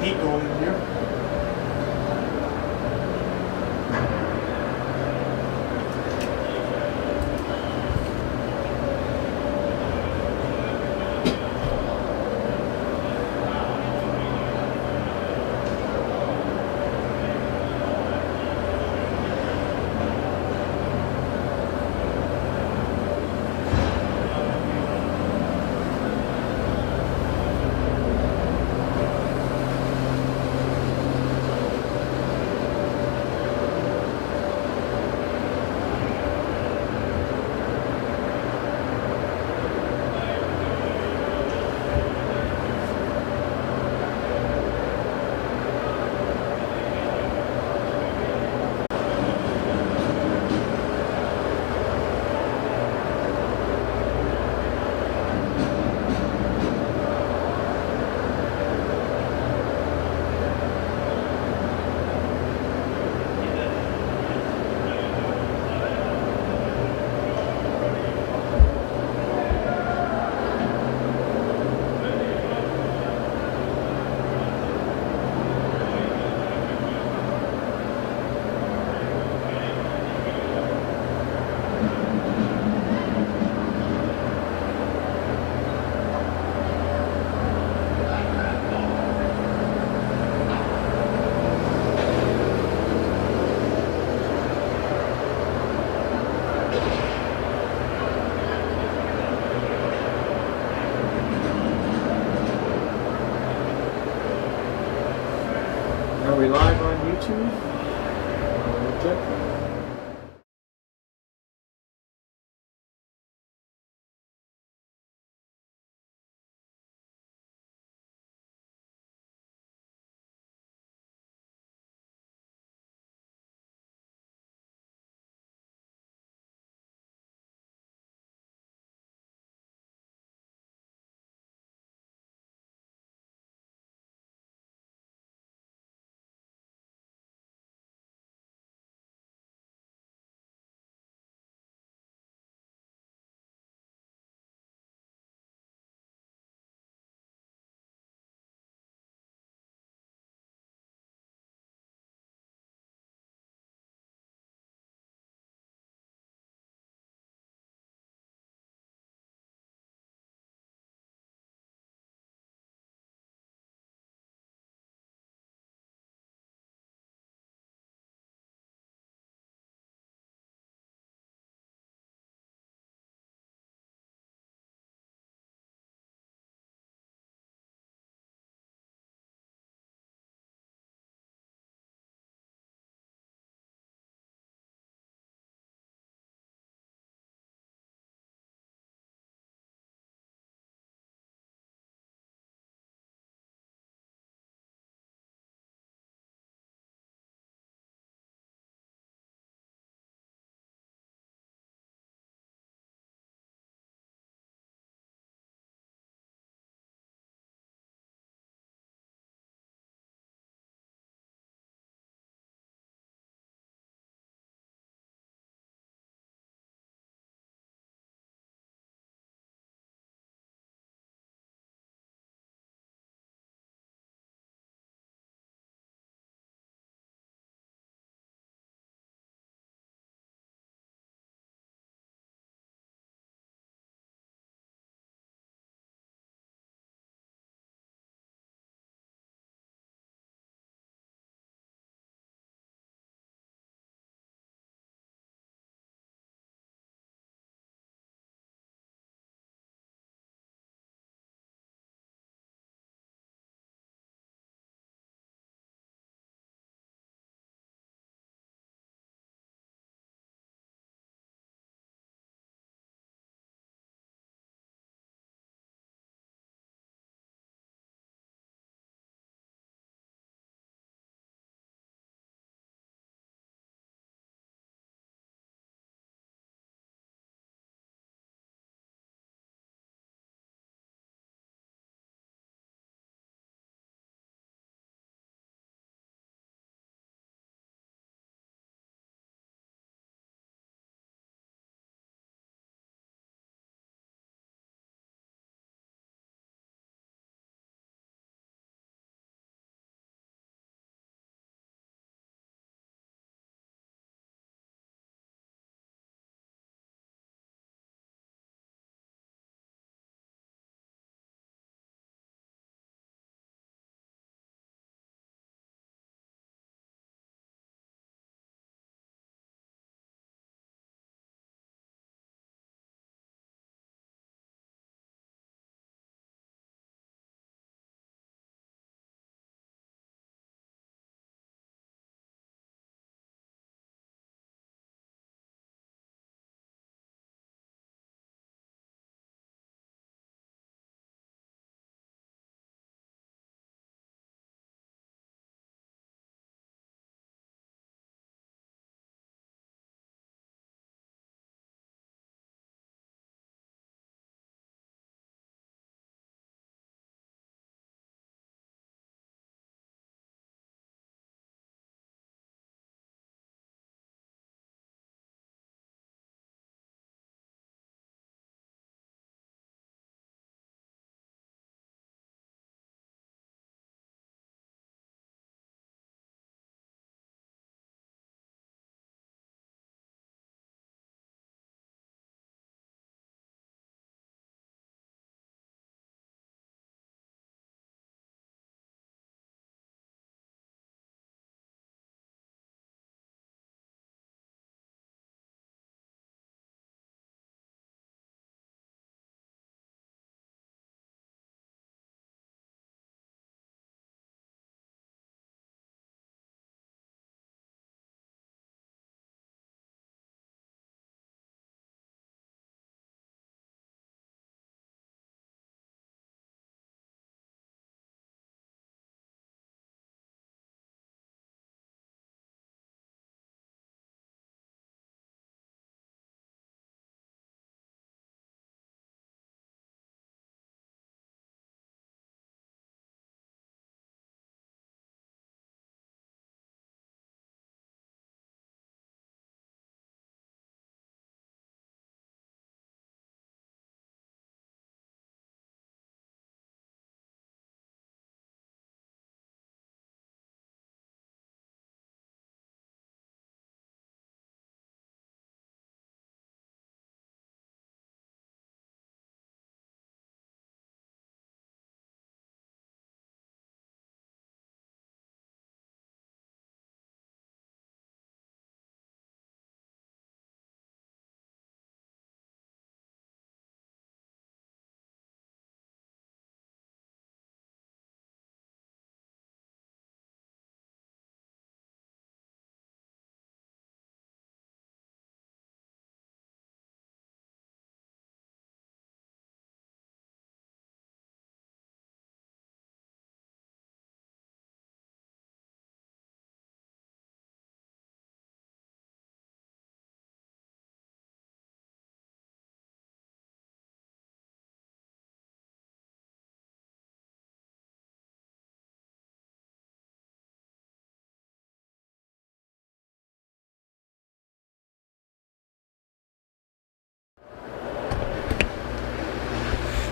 heat going in here. Are we live on YouTube? Check.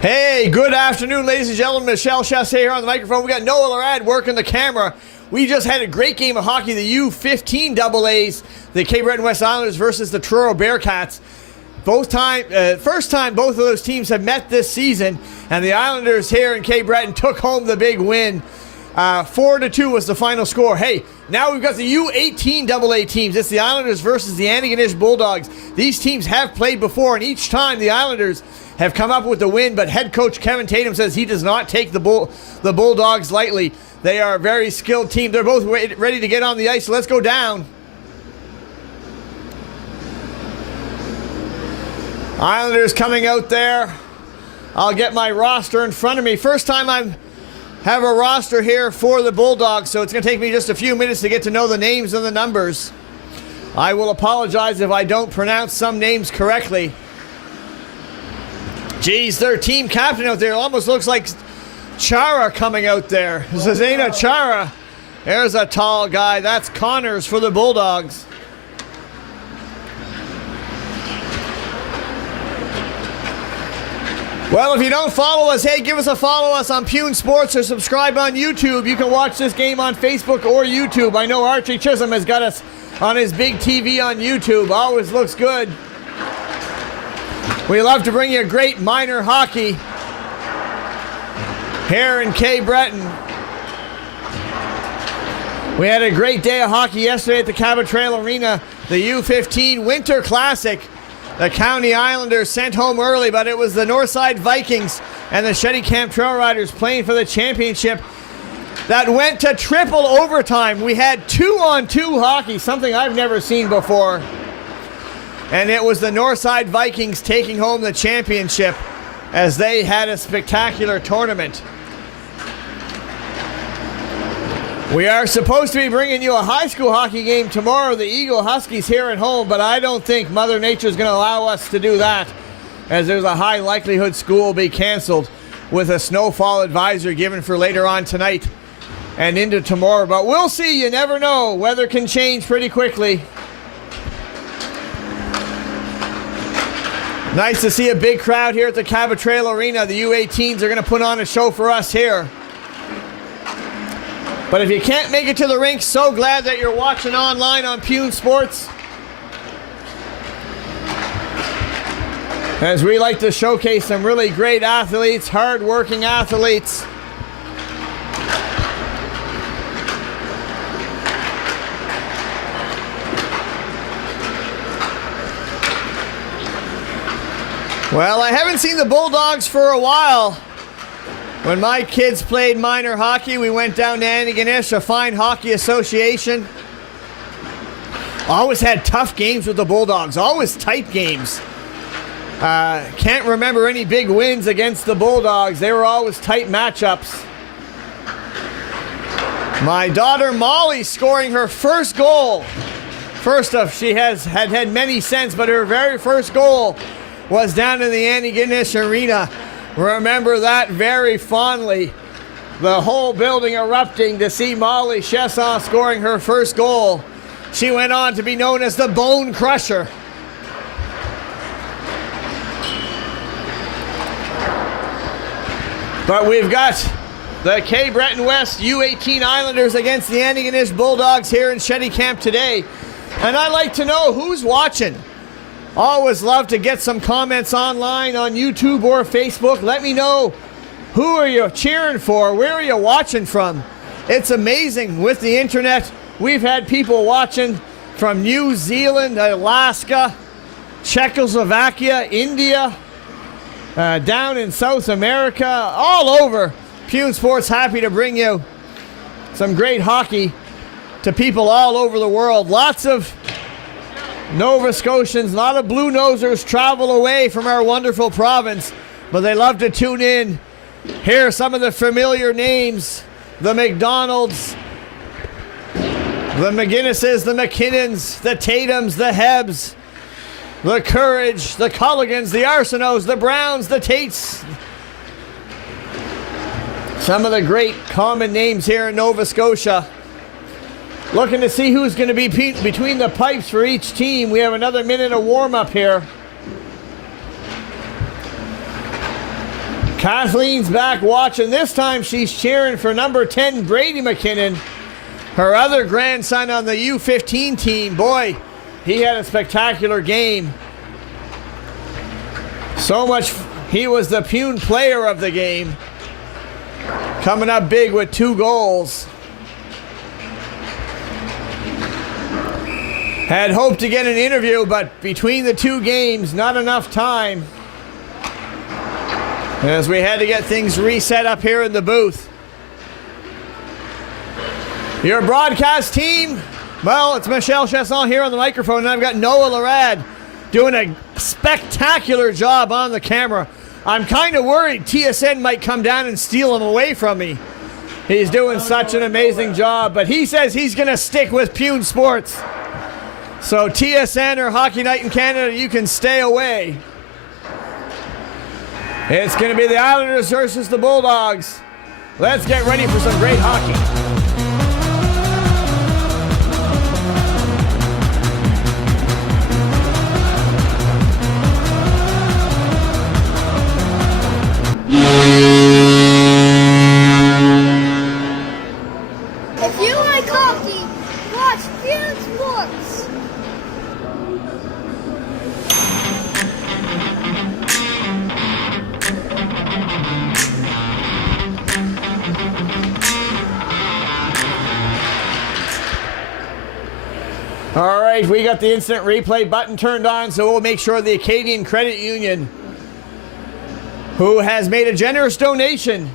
Hey, good afternoon, ladies and gentlemen. Michelle Chassé here on the microphone. We got Noah Larad working the camera. We just had a great game of hockey, the U18AAs, the Cape Breton West Islanders versus the Truro Bearcats. First time both of those teams have met this season, and the Islanders here in Cape Breton took home the big win. 4-2 was the final score. Hey, now we've got the U18AA teams. It's the Islanders versus the Antigonish Bulldogs. These teams have played before, and each time the Islanders have come up with the win, but head coach Kevin Tatum says he does not take the Bulldogs lightly. They are a very skilled team. They're both ready to get on the ice, so let's go down. Islanders coming out there. I'll get my roster in front of me. First time I have a roster here for the Bulldogs, so it's going to take me just a few minutes to get to know the names and the numbers. I will apologize if I don't pronounce some names correctly. Geez, their team captain out there almost looks like Chara coming out there. Zazena Chara. There's a tall guy. That's Connors for the Bulldogs. Well, if you don't follow us, hey, give us a follow us on Pune Sports or subscribe on YouTube. You can watch this game on Facebook or YouTube. I know Archie Chisholm has got us on his big TV on YouTube. Always looks good. We love to bring you great minor hockey here in Cape Breton. We had a great day of hockey yesterday at the Cabot Trail Arena, the U15 Winter Classic. The County Islanders sent home early, but it was the Northside Vikings and the Shetty Camp Trail Riders playing for the championship that went to triple overtime. We had 2-on-2 hockey, something I've never seen before. And it was the Northside Vikings taking home the championship as they had a spectacular tournament. We are supposed to be bringing you a high school hockey game tomorrow, the Eagle Huskies here at home, but I don't think Mother Nature is going to allow us to do that, as there's a high likelihood school will be canceled with a snowfall advisory given for later on tonight and into tomorrow. But we'll see. You never know. Weather can change pretty quickly. Nice to see a big crowd here at the Cabot Trail Arena. The U18s are going to put on a show for us here. But if you can't make it to the rink, so glad that you're watching online on Pune Sports, as we like to showcase some really great athletes, hard-working athletes. Well, I haven't seen the Bulldogs for a while. When my kids played minor hockey, we went down to Antigonish, a fine hockey association. Always had tough games with the Bulldogs, always tight games. Can't remember any big wins against the Bulldogs. They were always tight matchups. My daughter Molly scoring her first goal. First of, she has had many since, but her very first goal was down in the Antigonish Arena. Remember that very fondly. The whole building erupting to see Molly Chesson scoring her first goal. She went on to be known as the Bone Crusher. But we've got the Cape Breton West U18 Islanders against the Antigonish Bulldogs here in Shetty Camp today. And I'd like to know who's watching. Always love to get some comments online on YouTube or Facebook. Let me know, who are you cheering for? Where are you watching from? It's amazing with the internet. We've had people watching from New Zealand, Alaska, Czechoslovakia, India, down in South America, all over. Pune Sports happy to bring you some great hockey to people all over the world. Lots of Nova Scotians, a lot of Blue Nosers travel away from our wonderful province, but they love to tune in. Here are some of the familiar names: the McDonalds, the McGinnises, the McKinnons, the Tatums, the Hebs, the Courage, the Colligans, the Arsenaults, the Browns, the Tates. Some of the great common names here in Nova Scotia. Looking to see who's going to be between the pipes for each team. We have another minute of warm-up here. Kathleen's back watching. This time she's cheering for number 10, Brady McKinnon, her other grandson on the U15 team. Boy, he had a spectacular game. So much, he was the Pune player of the game. Coming up big with 2 goals. Had hoped to get an interview, but between the 2 games, not enough time. As we had to get things reset up here in the booth. Your broadcast team, well, it's Michelle Chasson here on the microphone, and I've got Noah Larad doing a spectacular job on the camera. I'm kind of worried TSN might come down and steal him away from me. He's doing such an amazing job, but he says he's going to stick with Pune Sports. So TSN or Hockey Night in Canada, you can stay away. It's going to be the Islanders versus the Bulldogs. Let's get ready for some great hockey. If you like hockey, watch Pune Sports. All right, we got the instant replay button turned on, so we'll make sure the Acadian Credit Union, who has made a generous donation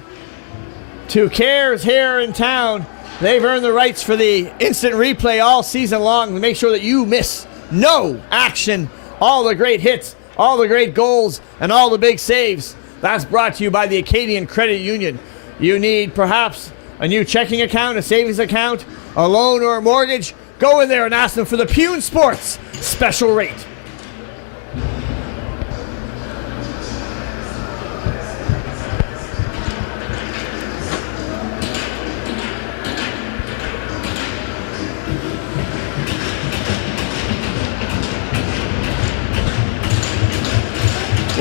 to CARES here in town, they've earned the rights for the instant replay all season long to make sure that you miss no action, all the great hits, all the great goals, and all the big saves. That's brought to you by the Acadian Credit Union. You need perhaps a new checking account, a savings account, a loan, or a mortgage. Go in there and ask them for the Pune Sports special rate.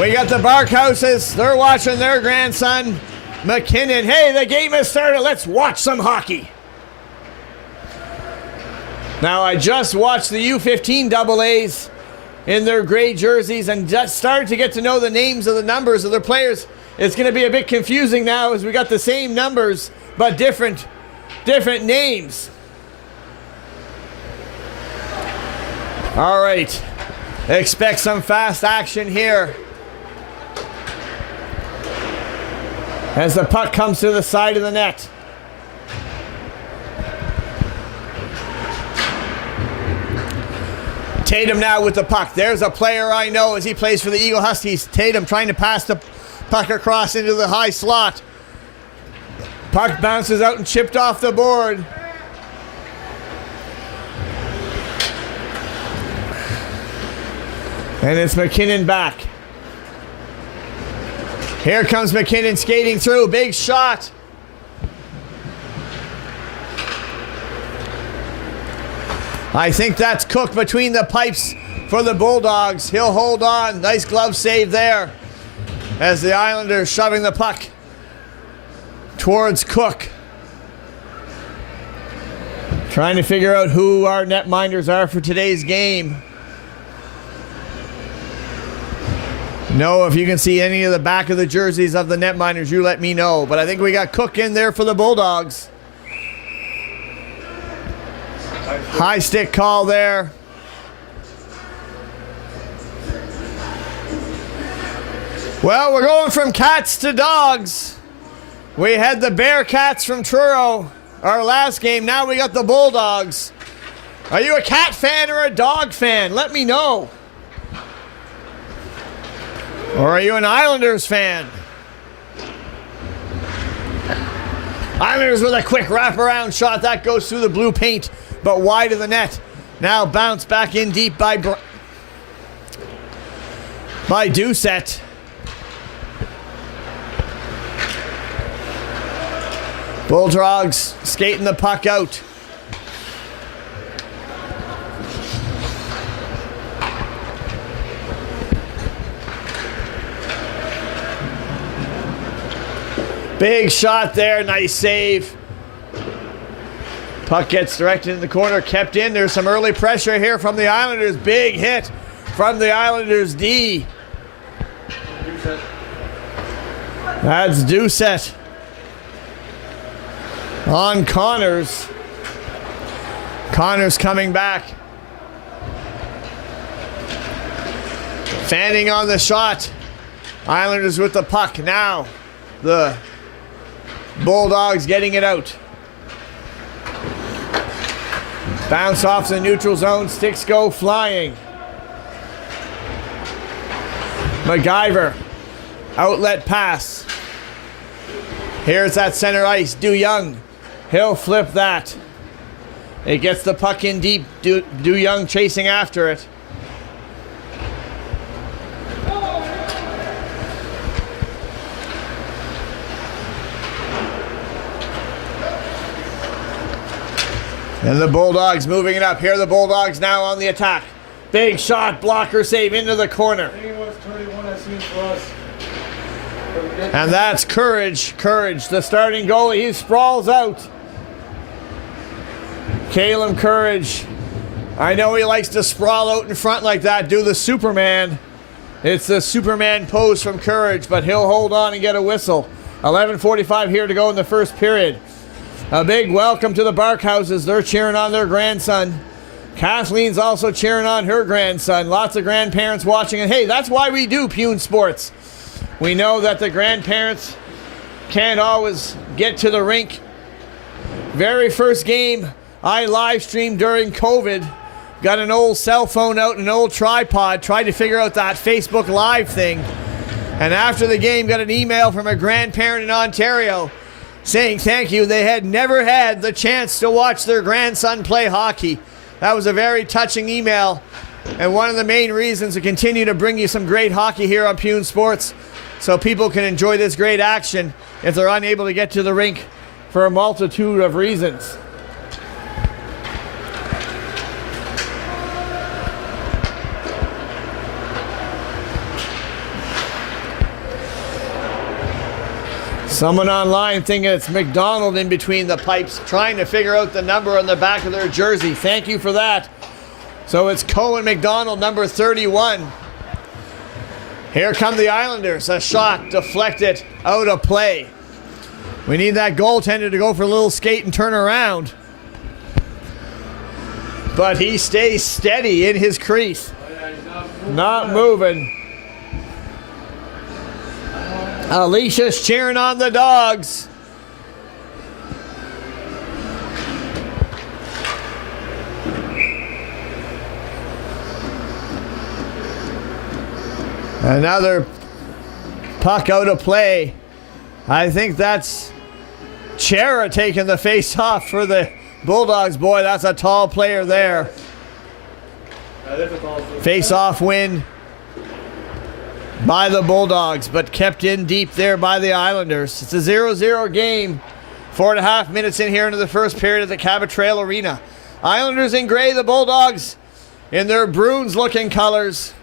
We got the Barkhouses. They're watching their grandson, McKinnon. Hey, the game has started. Let's watch some hockey. Now, I just watched the U15 AA's in their gray jerseys and just started to get to know the names of the numbers of their players. It's going to be a bit confusing now as we got the same numbers but different names. All right. Expect some fast action here. As the puck comes to the side of the net. Tatum now with the puck. There's a player I know as he plays for the Eagle Huskies. Tatum trying to pass the puck across into the high slot. Puck bounces out and chipped off the board. And it's McKinnon back. Here comes McKinnon skating through. Big shot. I think that's Cook between the pipes for the Bulldogs. He'll hold on. Nice glove save there as the Islanders shoving the puck towards Cook. Trying to figure out who our netminders are for today's game. No, if you can see any of the back of the jerseys of the netminders, you let me know. But I think we got Cook in there for the Bulldogs. High stick call there. Well, we're going from cats to dogs. We had the Bearcats from Truro our last game. Now we got the Bulldogs. Are you a cat fan or a dog fan? Let me know. Or are you an Islanders fan? Islanders with a quick wraparound shot. That goes through the blue paint, but wide of the net. Now bounced back in deep by Doucette. Bulldogs skating the puck out. Big shot there, nice save. Puck gets directed in the corner, kept in. There's some early pressure here from the Islanders. Big hit from the Islanders D. That's Doucette on Connors. Connors coming back. Fanning on the shot. Islanders with the puck now. The Bulldogs getting it out. Bounce off the neutral zone. Sticks go flying. MacGyver. Outlet pass. Here's that center ice. DeYoung. He'll flip that. It gets the puck in deep. DeYoung chasing after it. And the Bulldogs moving it up. Here are the Bulldogs now on the attack. Big shot, blocker save into the corner. And that's Courage. Courage, the starting goalie. He sprawls out. Caleb Courage. I know he likes to sprawl out in front like that, do the Superman. It's the Superman pose from Courage, but he'll hold on and get a whistle. 11:45 here to go in the first period. A big welcome to the Barkhouses. They're cheering on their grandson. Kathleen's also cheering on her grandson. Lots of grandparents watching. And hey, that's why we do Pune Sports. We know that the grandparents can't always get to the rink. Very first game I live streamed during COVID. Got an old cell phone out and an old tripod. Tried to figure out that Facebook Live thing. And after the game, got an email from a grandparent in Ontario saying thank you. They had never had the chance to watch their grandson play hockey. That was a very touching email, and one of the main reasons to continue to bring you some great hockey here on Pune Sports, so people can enjoy this great action if they're unable to get to the rink for a multitude of reasons. Someone online thinking it's McDonald in between the pipes, trying to figure out the number on the back of their jersey. Thank you for that. So it's Cohen McDonald, number 31. Here come the Islanders. A shot deflected out of play. We need that goaltender to go for a little skate and turn around. But he stays steady in his crease. Not moving. Alicia's cheering on the Dogs. Another puck out of play. I think that's Chera taking the face off for the Bulldogs. Boy, that's a tall player there. Face off win by the Bulldogs, but kept in deep there by the Islanders. It's a 0-0 game. 4.5 minutes in here into the first period at the Cabot Trail Arena. Islanders in gray, the Bulldogs in their Bruins-looking colors.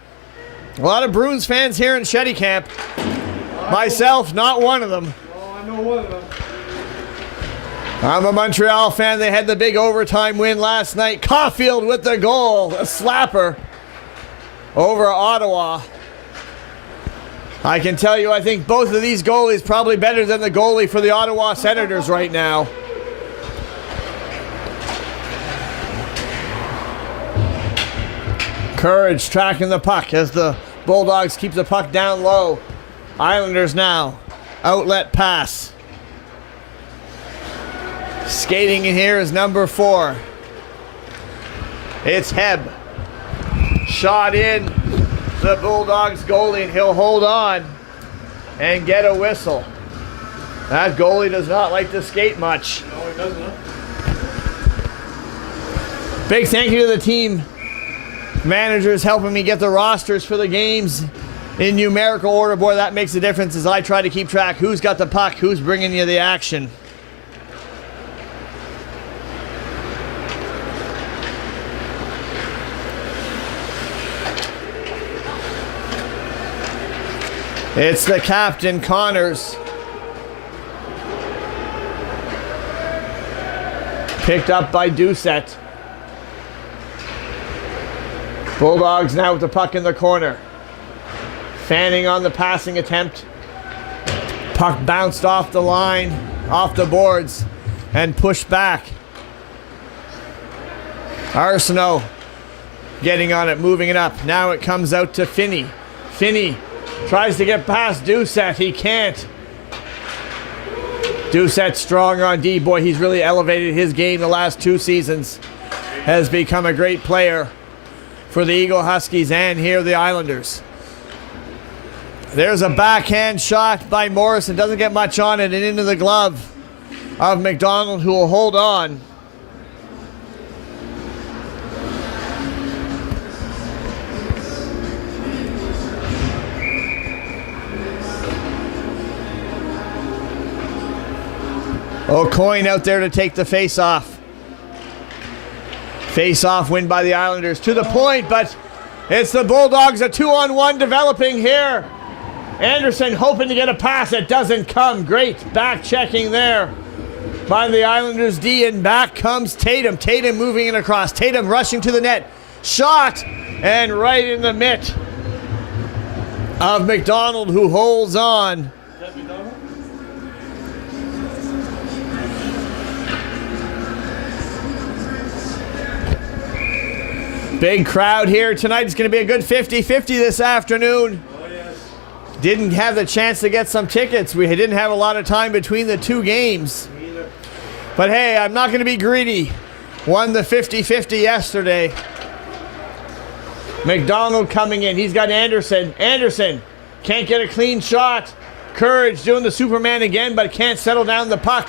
A lot of Bruins fans here in Shetty Camp. Myself, not one of them. Oh, I know one of them. I'm a Montreal fan. They had the big overtime win last night. Caulfield with the goal, a slapper over Ottawa. I can tell you, I think both of these goalies probably better than the goalie for the Ottawa Senators right now. Courage tracking the puck as the Bulldogs keep the puck down low. Islanders now. Outlet pass. Skating in here is number 4. It's Heb. Shot in. The Bulldogs goalie, and he'll hold on and get a whistle. That goalie does not like to skate much. No, he doesn't. Big thank you to the team managers helping me get the rosters for the games in numerical order. Boy, that makes a difference as I try to keep track who's got the puck, who's bringing you the action. It's the captain, Connors. Picked up by Doucette. Bulldogs now with the puck in the corner. Fanning on the passing attempt. Puck bounced off the line, off the boards, and pushed back. Arsenault getting on it, moving it up. Now it comes out to Finney. Finney tries to get past Doucette. He can't. Doucette stronger on D. Boy, he's really elevated his game the last 2 seasons. Has become a great player for the Eagle Huskies and here the Islanders. There's a backhand shot by Morrison. Doesn't get much on it and into the glove of McDonald, who will hold on. O'Coin out there to take the face-off. Face-off win by the Islanders to the point, but it's the Bulldogs, a 2-on-1 developing here. Anderson hoping to get a pass. It doesn't come. Great back checking there by the Islanders D, and back comes Tatum. Tatum moving it across. Tatum rushing to the net. Shot, and right in the mitt of McDonald, who holds on. Big crowd here tonight. It's going to be a good 50-50 this afternoon. Oh, yes. Didn't have the chance to get some tickets. We didn't have a lot of time between the 2 games. Me either. But hey, I'm not going to be greedy. Won the 50-50 yesterday. McDonald coming in. He's got Anderson. Anderson can't get a clean shot. Courage doing the Superman again, but can't settle down the puck.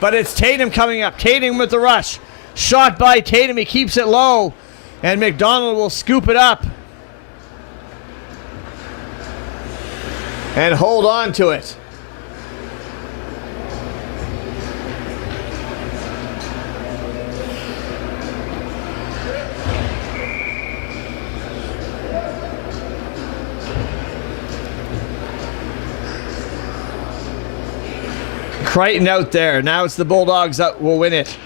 But it's Tatum coming up. Tatum with the rush. Shot by Tatum. He keeps it low. And McDonald will scoop it up and hold on to it. Crichton out there. Now it's the Bulldogs that will win it.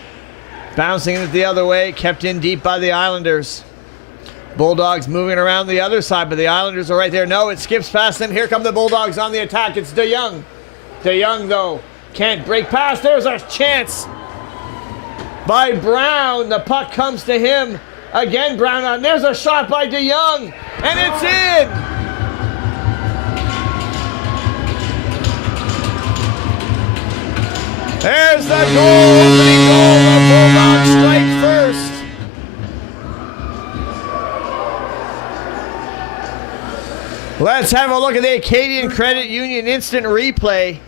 Bouncing it the other way, kept in deep by the Islanders. Bulldogs moving around the other side, but the Islanders are right there. No, it skips past them. Here come the Bulldogs on the attack. It's DeYoung. DeYoung, though, can't break past. There's a chance by Brown. The puck comes to him. Again, Brown on. There's a shot by DeYoung, and it's in. There's the goal, opening goal. The Bulldogs strike first. Let's have a look at the Acadian Credit Union instant replay.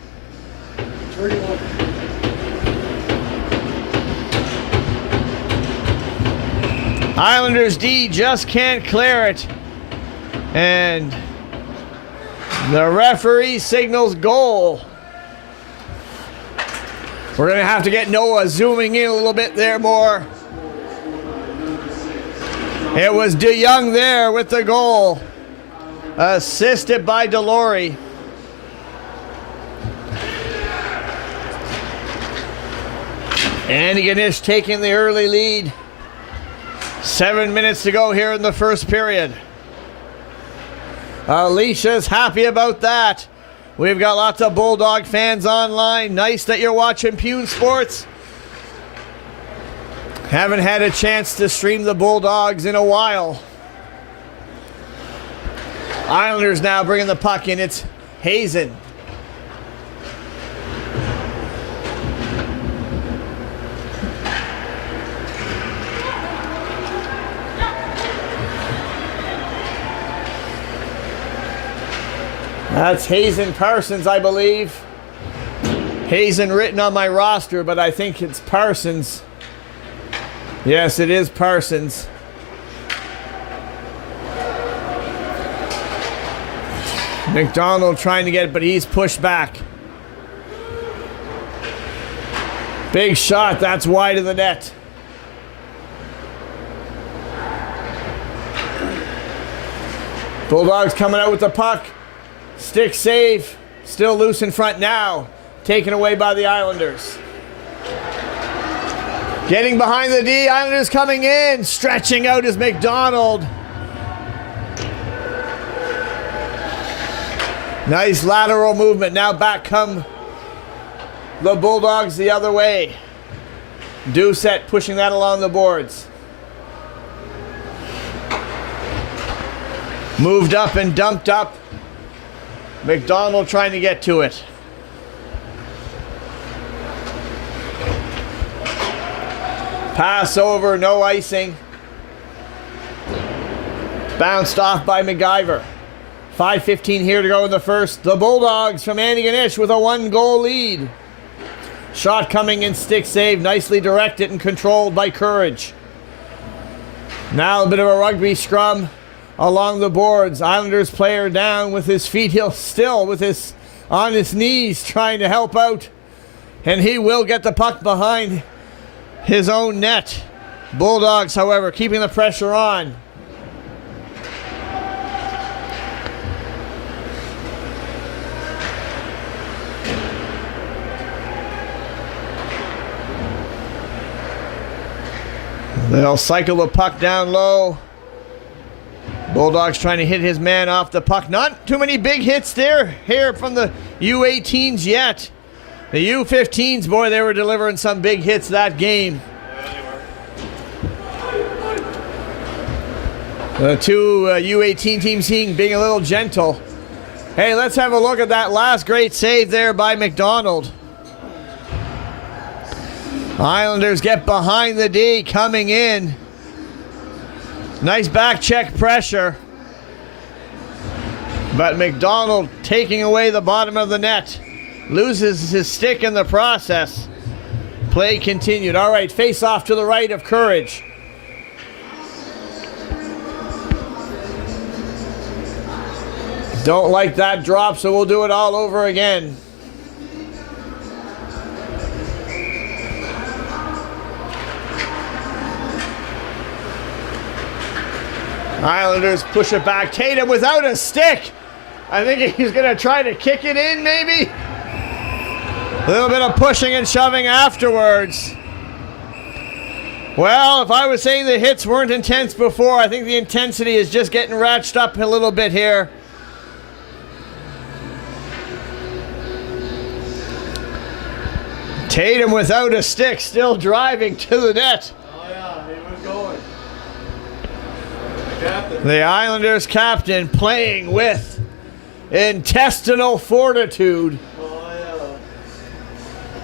Islanders D just can't clear it. And the referee signals goal. We're going to have to get Noah zooming in a little bit there more. It was DeYoung there with the goal. Assisted by Delory. Antigonish taking the early lead. 7 minutes to go here in the first period. Alicia's happy about that. We've got lots of Bulldog fans online. Nice that you're watching Pune Sports. Haven't had a chance to stream the Bulldogs in a while. Islanders now bringing the puck in. It's Hazen. That's Hazen Parsons, I believe. Hazen written on my roster, but I think it's Parsons. Yes, it is Parsons. McDonald trying to get it, but he's pushed back. Big shot, that's wide of the net. Bulldogs coming out with the puck. Stick save, still loose in front now. Taken away by the Islanders. Getting behind the D, Islanders coming in. Stretching out is McDonald. Nice lateral movement. Now back come the Bulldogs the other way. Doucette pushing that along the boards. Moved up and dumped up. McDonald trying to get to it. Pass over, no icing. Bounced off by MacGyver. 5:15 here to go in the first. The Bulldogs from Antigonish with a 1-goal lead. Shot coming in, stick save, nicely directed and controlled by Courage. Now a bit of a rugby scrum along the boards. Islanders player down with his feet. He'll still with his on his knees trying to help out. And he will get the puck behind his own net. Bulldogs, however, keeping the pressure on. They'll cycle the puck down low. Bulldogs trying to hit his man off the puck. Not too many big hits there here from the U18s yet. The U15s, boy, they were delivering some big hits that game. The two U18 teams being a little gentle. Hey, let's have a look at that last great save there by McDonald. Islanders get behind the D, coming in. Nice back check pressure. But McDonald taking away the bottom of the net. Loses his stick in the process. Play continued. All right, face off to the right of Courage. Don't like that drop, so we'll do it all over again. Islanders push it back. Tatum without a stick. I think he's going to try to kick it in, maybe. A little bit of pushing and shoving afterwards. Well, if I was saying the hits weren't intense before, I think the intensity is just getting ratcheted up a little bit here. Tatum without a stick, still driving to the net. Oh yeah, he was going. The Islanders captain playing with intestinal fortitude. Oh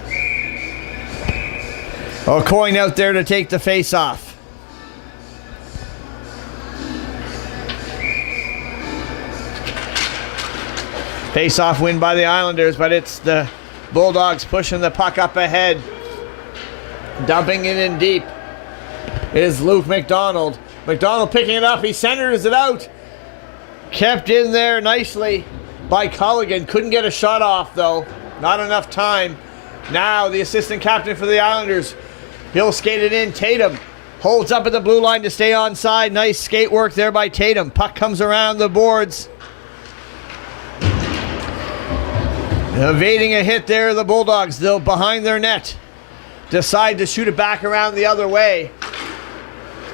yeah. O'Coin out there to take the face off. Face off win by the Islanders, but it's the Bulldogs pushing the puck up ahead. Dumping it in deep is Luke McDonald. McDonald picking it up. He centers it out. Kept in there nicely by Culligan. Couldn't get a shot off, though. Not enough time. Now the assistant captain for the Islanders. He'll skate it in. Tatum holds up at the blue line to stay onside. Nice skate work there by Tatum. Puck comes around the boards. Evading a hit there, the Bulldogs. They'll behind their net. Decide to shoot it back around the other way.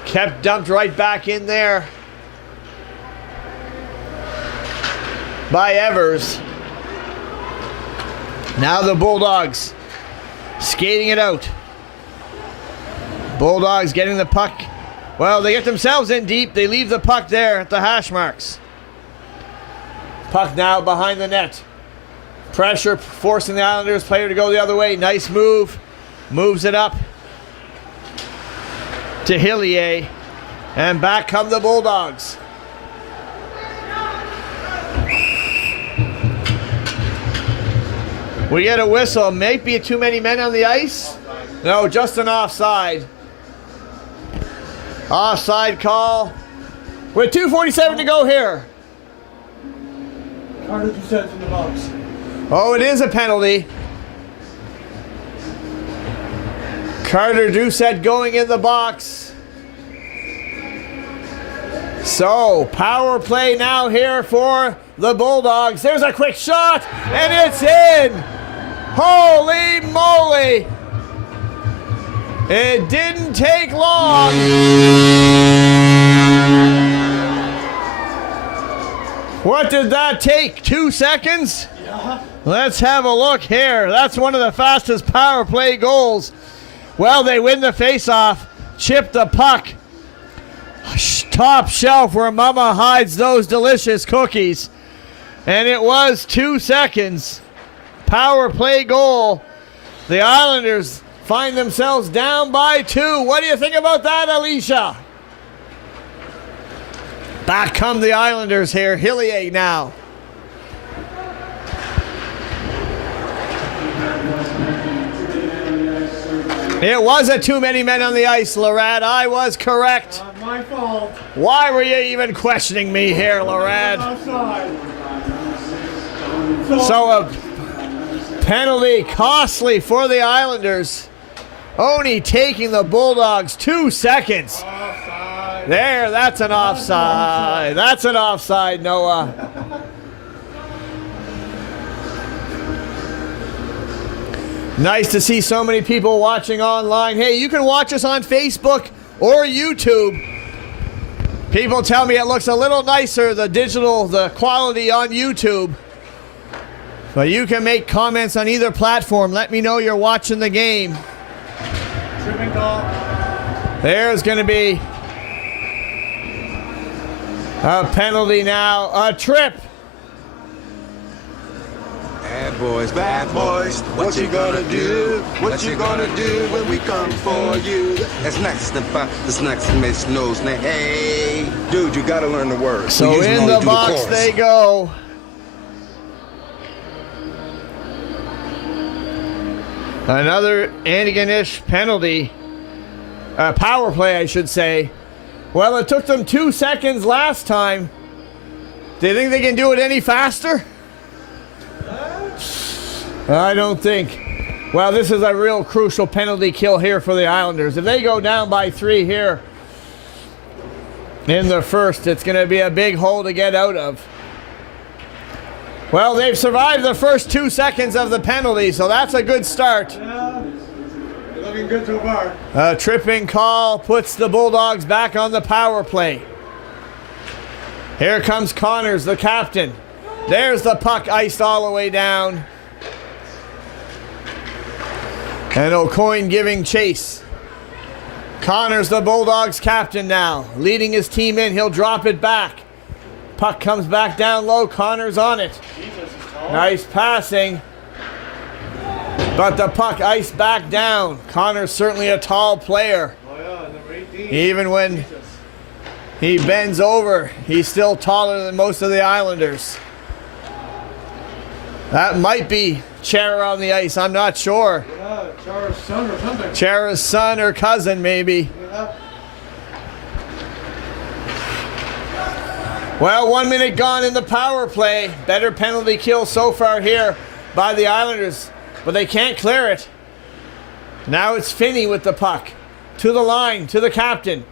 Kept dumped right back in there by Evers. Now the Bulldogs skating it out. Bulldogs getting the puck. Well, they get themselves in deep. They leave the puck there at the hash marks. Puck now behind the net. Pressure forcing the Islanders player to go the other way. Nice move. Moves it up to Hillier. And back come the Bulldogs. We get a whistle. Might be too many men on the ice. No, just an offside. Offside call. With 2:47 to go here. Carter Doucette's in the box. Oh, it is a penalty. Carter Doucette going in the box. So, power play now here for the Bulldogs. There's a quick shot, and it's in. Holy moly. It didn't take long. What did that take? 2 seconds? Yeah. Let's have a look here. That's one of the fastest power play goals. Well, they win the face-off. Chip the puck. Top shelf where Mama hides those delicious cookies. And it was 2 seconds. Power play goal. The Islanders find themselves down by 2. What do you think about that, Alicia? Back come the Islanders here. Hillier now. It wasn't too many men on the ice, Lorad. I was correct. Not my fault. Why were you even questioning me here, Lorad? Outside. So a penalty costly for the Islanders. Only taking the Bulldogs 2 seconds. Offside. There, that's an offside. That's an offside, Noah. Nice to see so many people watching online. Hey, you can watch us on Facebook or YouTube. People tell me it looks a little nicer, the quality on YouTube. But you can make comments on either platform. Let me know you're watching the game. Tripping call. There's going to be a penalty now. A trip. Bad boys, what you gonna do? What you gonna do when we come for you? That's next to the snacks and Miss Nose. Now, hey, dude, you gotta learn the words. So We usually in only the do box chorus. they go. Another Antigonish penalty. Power play, I should say. Well, it took them 2 seconds last time. Do you think they can do it any faster? I don't think. Well, this is a real crucial penalty kill here for the Islanders. If they go down by 3 here in the first, it's going to be a big hole to get out of. Well, they've survived the first 2 seconds of the penalty, so that's a good start. Yeah. You're looking good so far. A tripping call puts the Bulldogs back on the power play. Here comes Connors, the captain. There's the puck iced all the way down. And O'Coin giving chase. Connors, the Bulldogs captain now, leading his team in. He'll drop it back. Puck comes back down low. Connors on it. Jesus, he's tall. Nice passing. But the puck iced back down. Connors certainly a tall player. Oh yeah, number 18. Even when Jesus. he bends over, he's still taller than most of the Islanders. That might be Chara on the ice. I'm not sure. Yeah, Chara's son or something. Chara's son or cousin, maybe. Yeah. Well, 1 minute gone in the power play. Better penalty kill so far here by the Islanders, but they can't clear it. Now it's Finney with the puck. To the line, to the captain.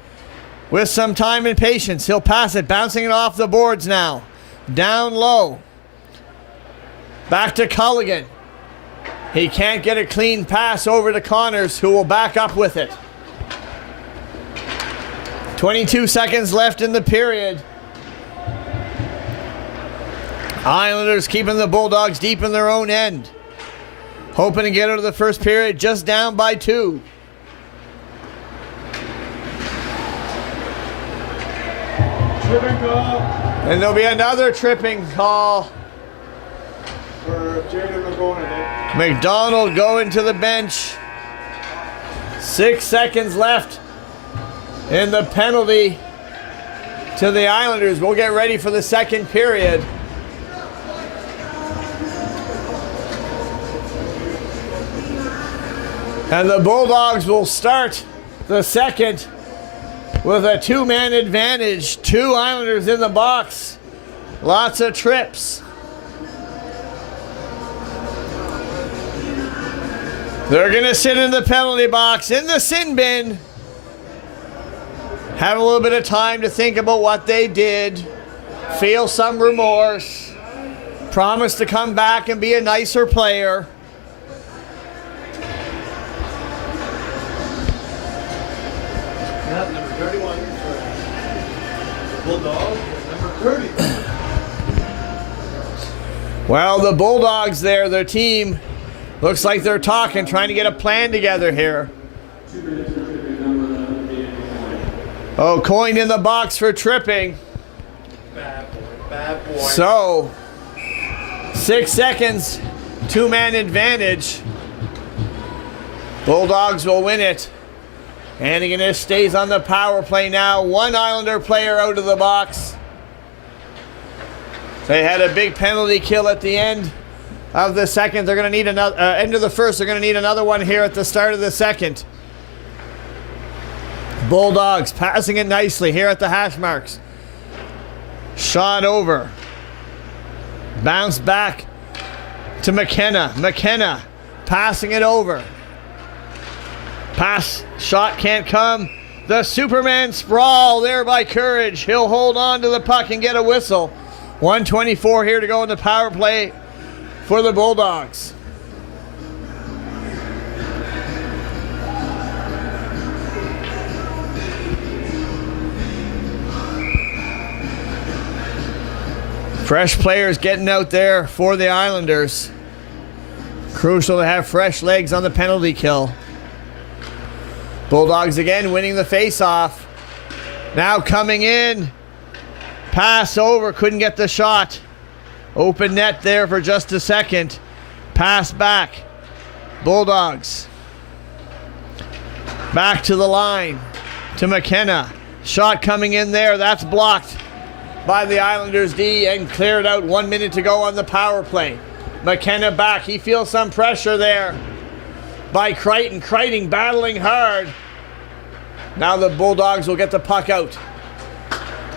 With some time and patience, he'll pass it, bouncing it off the boards now. Down low. Back to Culligan. He can't get a clean pass over to Connors, who will back up with it. 22 seconds left in the period. Islanders keeping the Bulldogs deep in their own end. Hoping to get out of the first period just down by 2. Tripping call And there'll be another tripping call. for Jaden McGowan, I think. McDonald going to the bench. 6 seconds left in the penalty to the Islanders. We'll get ready for the second period. And the Bulldogs will start the second with a 2-man advantage. 2 Islanders in the box. Lots of trips. They're going to sit in the penalty box, in the sin bin. Have a little bit of time to think about what they did. Feel some remorse. Promise to come back and be a nicer player. 31 for Bulldogs, number 30. Well, the Bulldogs there, their team, looks like they're talking, trying to get a plan together here. Oh, coin in the box for tripping. Bad boy, bad boy. So, 6 seconds, 2-man advantage. Bulldogs will win it. Antigonish stays on the power play now. One Islander player out of the box. They had a big penalty kill at the end of the second. They're going to need another, end of the first. They're going to need another one here at the start of the second. Bulldogs passing it nicely here at the hash marks. Shot over. Bounce back to McKenna. McKenna passing it over. Pass, shot can't come. The Superman sprawl there by Courage. He'll hold on to the puck and get a whistle. 1:24 here to go in the power play for the Bulldogs. Fresh players getting out there for the Islanders. Crucial to have fresh legs on the penalty kill. Bulldogs again winning the face-off. Now coming in. Pass over, couldn't get the shot. Open net there for just a second. Pass back. Bulldogs. Back to the line to McKenna. Shot coming in there, that's blocked by the Islanders D and cleared out. 1 minute to go on the power play. McKenna back, he feels some pressure there by Crichton. Crichton battling hard. Now the Bulldogs will get the puck out.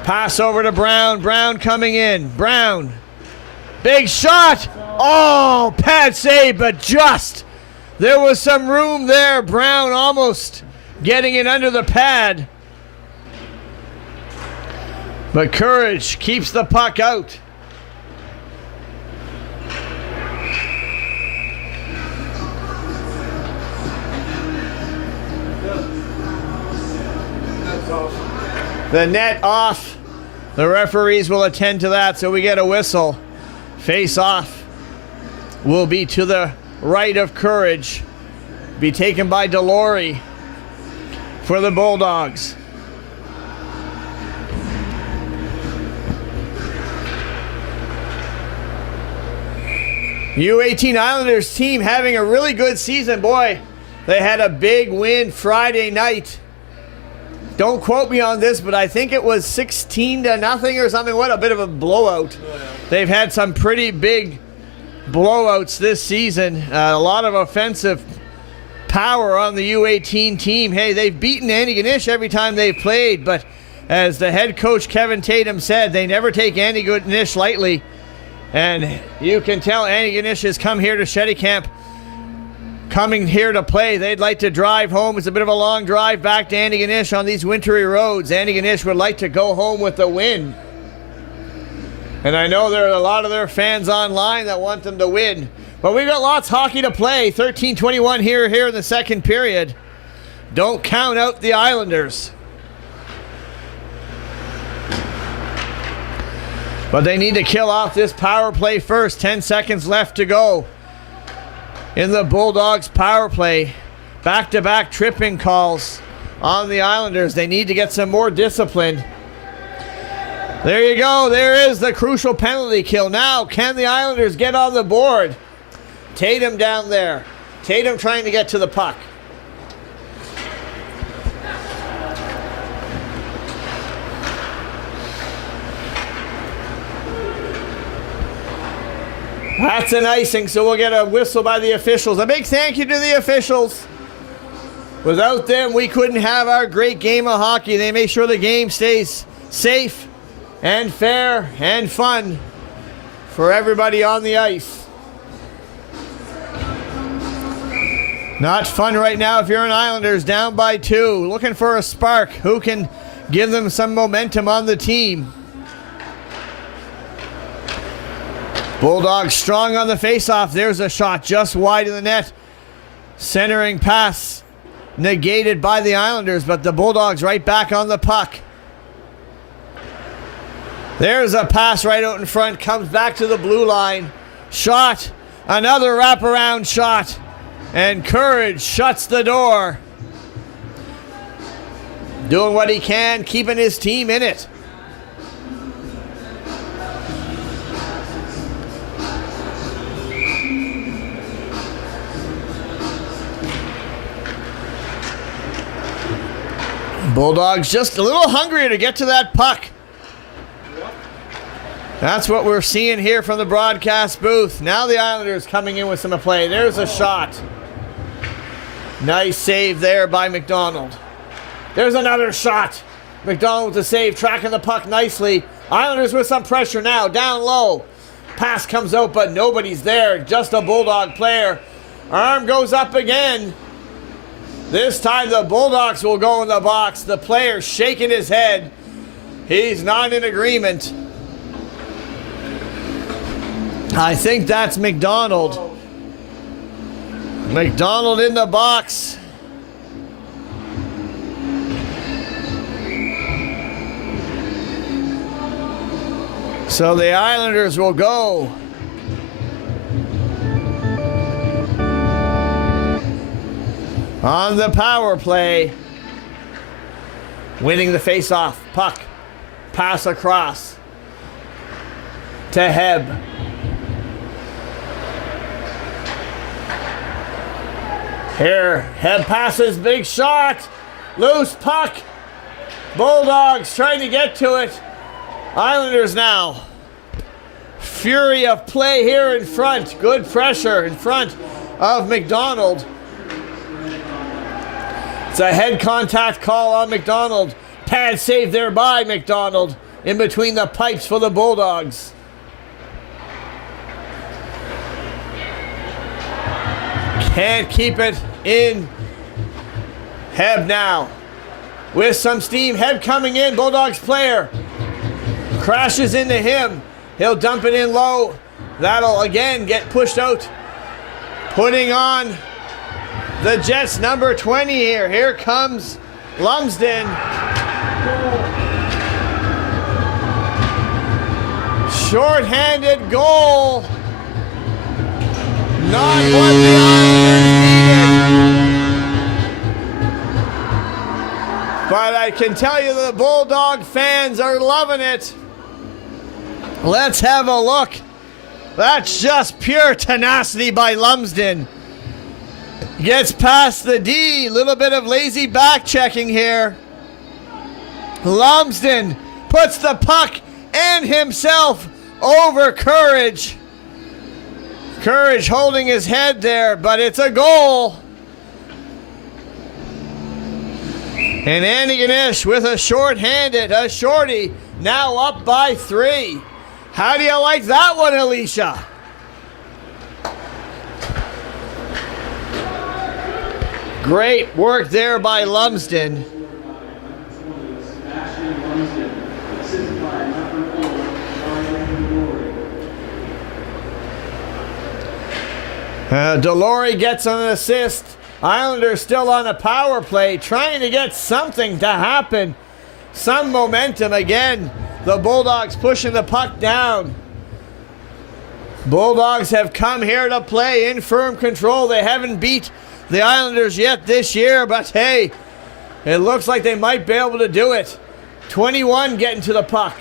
Pass over to Brown. Brown coming in. Brown. Big shot. Oh, pad save, but just. There was some room there. Brown almost getting it under the pad. But Courage keeps the puck out. The net off. The referees will attend to that, so we get a whistle. Face off will be to the right of Courage. Be taken by Delory for the Bulldogs. U18 Islanders team having a really good season. Boy, they had a big win Friday night. Don't quote me on this, but I think it was 16-0 or something. What a bit of a blowout. They've had some pretty big blowouts this season. A lot of offensive power on the U18 team. Hey, they've beaten Antigonish every time they've played, but as the head coach Kevin Tatum said, they never take Antigonish lightly. And you can tell Antigonish has come here to Shetty Camp, coming here to play. They'd like to drive home. It's a bit of a long drive back to Antigonish on these wintry roads. Antigonish would like to go home with a win. And I know there are a lot of their fans online that want them to win. But we've got lots of hockey to play. 13:21 here in the second period. Don't count out the Islanders. But they need to kill off this power play first. 10 seconds left to go in the Bulldogs power play. Back-to-back tripping calls on the Islanders. They need to get some more discipline. There you go. There is the crucial penalty kill. Now, can the Islanders get on the board? Tatum down there. Tatum trying to get to the puck. That's an icing, so we'll get a whistle by the officials. A big thank you to the officials. Without them, we couldn't have our great game of hockey. They make sure the game stays safe and fair and fun for everybody on the ice. Not fun right now if you're an Islanders down by 2. Looking for a spark. Who can give them some momentum on the team? Bulldogs strong on the faceoff. There's a shot just wide of the net. Centering pass negated by the Islanders, but the Bulldogs right back on the puck. There's a pass right out in front, comes back to the blue line. Shot, another wraparound shot, and Courage shuts the door. Doing what he can, keeping his team in it. Bulldogs just a little hungrier to get to that puck. That's what we're seeing here from the broadcast booth. Now the Islanders coming in with some play. There's a shot. Nice save there by McDonald. There's another shot. McDonald with the save, tracking the puck nicely. Islanders with some pressure now, down low. Pass comes out, but nobody's there. Just a Bulldog player. Arm goes up again. This time the Bulldogs will go in the box. The player shaking his head. He's not in agreement. I think that's McDonald. McDonald in the box. So the Islanders will go. On the power play. Winning the face-off. Puck. Pass across. To Heb. Here, Heb passes, big shot. Loose puck. Bulldogs trying to get to it. Islanders now. Fury of play here in front. Good pressure in front of McDonald. It's a head contact call on McDonald. Pad save there by McDonald. In between the pipes for the Bulldogs. Can't keep it in. Heb now. With some steam. Heb coming in. Bulldogs player. Crashes into him. He'll dump it in low. That'll again get pushed out. Putting on the Jets number 20 here. Here comes Lumsden. Short-handed goal. Not what the Islanders needed. But I can tell you the Bulldog fans are loving it. Let's have a look. That's just pure tenacity by Lumsden. Gets past the D. Little bit of lazy back checking here. Lumsden puts the puck and himself over Courage. Courage holding his head there, but it's a goal. And Antigonish with a short-handed, a shorty, now up by 3. How do you like that one, Alicia? Great work there by Lumsden. Delory gets an assist. Islanders still on a power play, trying to get something to happen. Some momentum again. The Bulldogs pushing the puck down. Bulldogs have come here to play in firm control. They haven't beat the Islanders yet this year, but hey, it looks like they might be able to do it. 21 getting to the puck.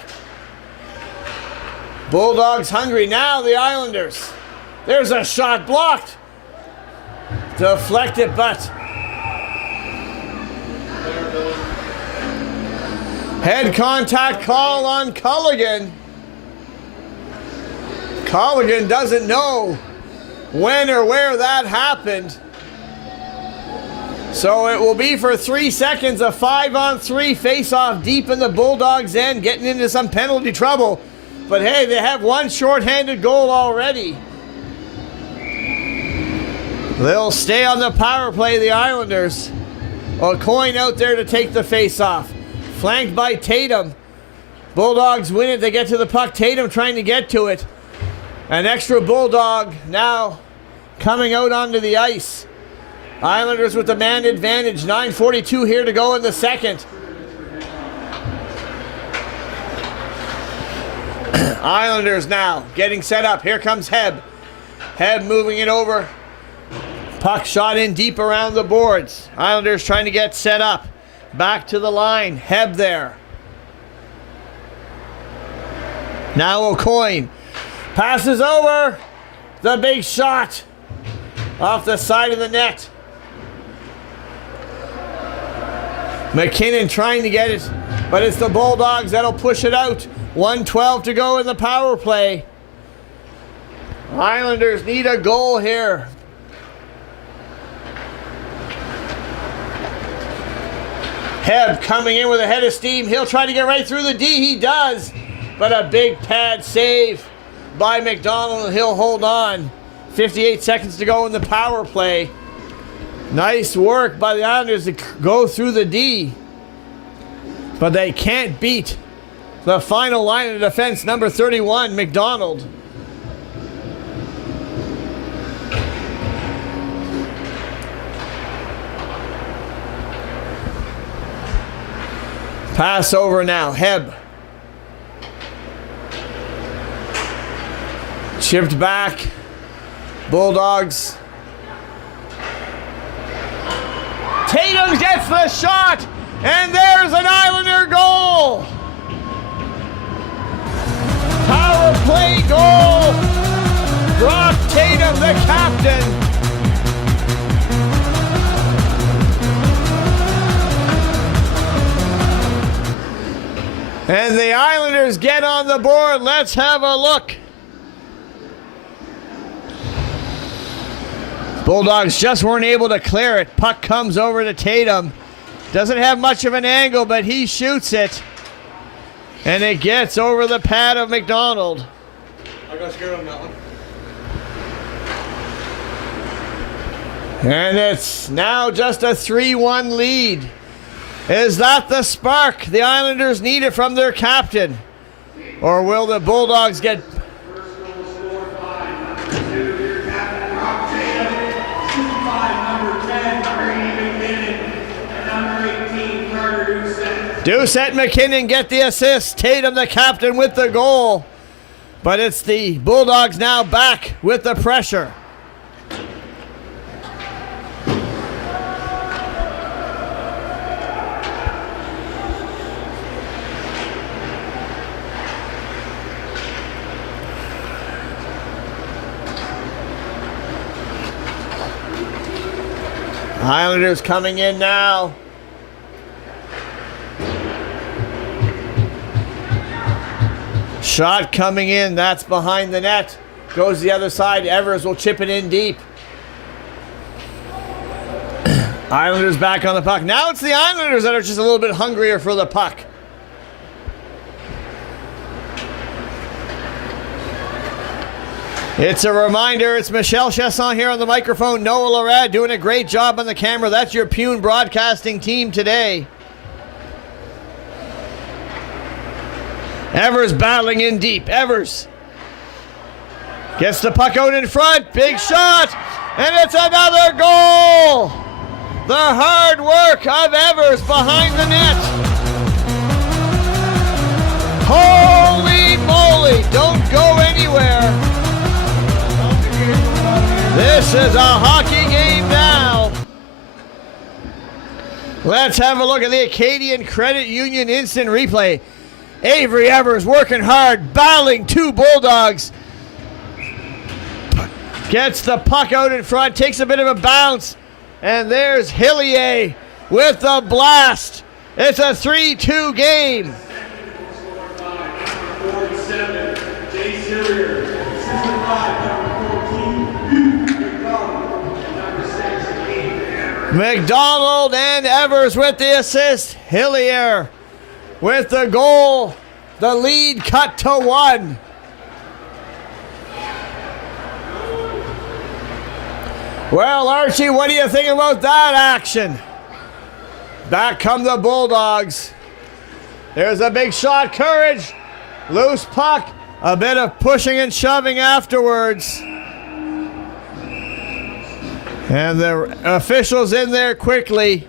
Bulldogs hungry. Now the Islanders. There's a shot blocked. Deflected, but head contact call on Culligan. Culligan doesn't know when or where that happened. So it will be for 3 seconds, a 5-on-3 face-off deep in the Bulldogs' end, getting into some penalty trouble. But hey, they have one shorthanded goal already. They'll stay on the power play, the Islanders. A coin out there to take the face-off. Flanked by Tatum. Bulldogs win it. They get to the puck. Tatum trying to get to it. An extra Bulldog now coming out onto the ice. Islanders with the man advantage. 9:42 here to go in the second. Islanders now getting set up. Here comes Heb. Heb moving it over. Puck shot in deep around the boards. Islanders trying to get set up. Back to the line. Heb there. Now O'Coin passes over. The big shot off the side of the net. McKinnon trying to get it, but it's the Bulldogs that'll push it out. 1:12 to go in the power play. Islanders need a goal here. Heb coming in with a head of steam. He'll try to get right through the D. He does. But a big pad save by McDonald. He'll hold on. 58 seconds to go in the power play. Nice work by the Islanders to go through the D. But they can't beat the final line of defense, number 31, McDonald. Pass over now. Heb. Chipped back. Bulldogs. Tatum gets the shot, and there's an Islander goal. Power play goal. Brock Tatum, the captain. And the Islanders get on the board. Let's have a look. Bulldogs just weren't able to clear it. Puck comes over to Tatum. Doesn't have much of an angle, but he shoots it. And it gets over the pad of McDonald. I got scared on that one. And it's now just a 3-1 lead. Is that the spark the Islanders needed from their captain? Or will the Bulldogs get... Doucette McKinnon get the assist. Tatum, the captain, with the goal. But it's the Bulldogs now back with the pressure. Islanders coming in now. Shot coming in. That's behind the net. Goes the other side. Evers will chip it in deep. Islanders back on the puck. Now it's the Islanders that are just a little bit hungrier for the puck. It's a reminder, it's Michel Chasson here on the microphone. Noah Larad doing a great job on the camera. That's your Pune broadcasting team today. Evers battling in deep. Evers gets the puck out in front. Big shot. And it's another goal. The hard work of Evers behind the net. Holy moly. Don't go anywhere. This is a hockey game now. Let's have a look at the Acadian Credit Union instant replay. Avery Evers working hard, battling two Bulldogs. Gets the puck out in front, takes a bit of a bounce. And there's Hillier with the blast. It's a 3-2 game. McDonald and Evers with the assist. Hillier with the goal. The lead cut to 1. Well, Archie, what do you think about that action? Back come the Bulldogs. There's a big shot. Courage. Loose puck. A bit of pushing and shoving afterwards. And the officials in there quickly.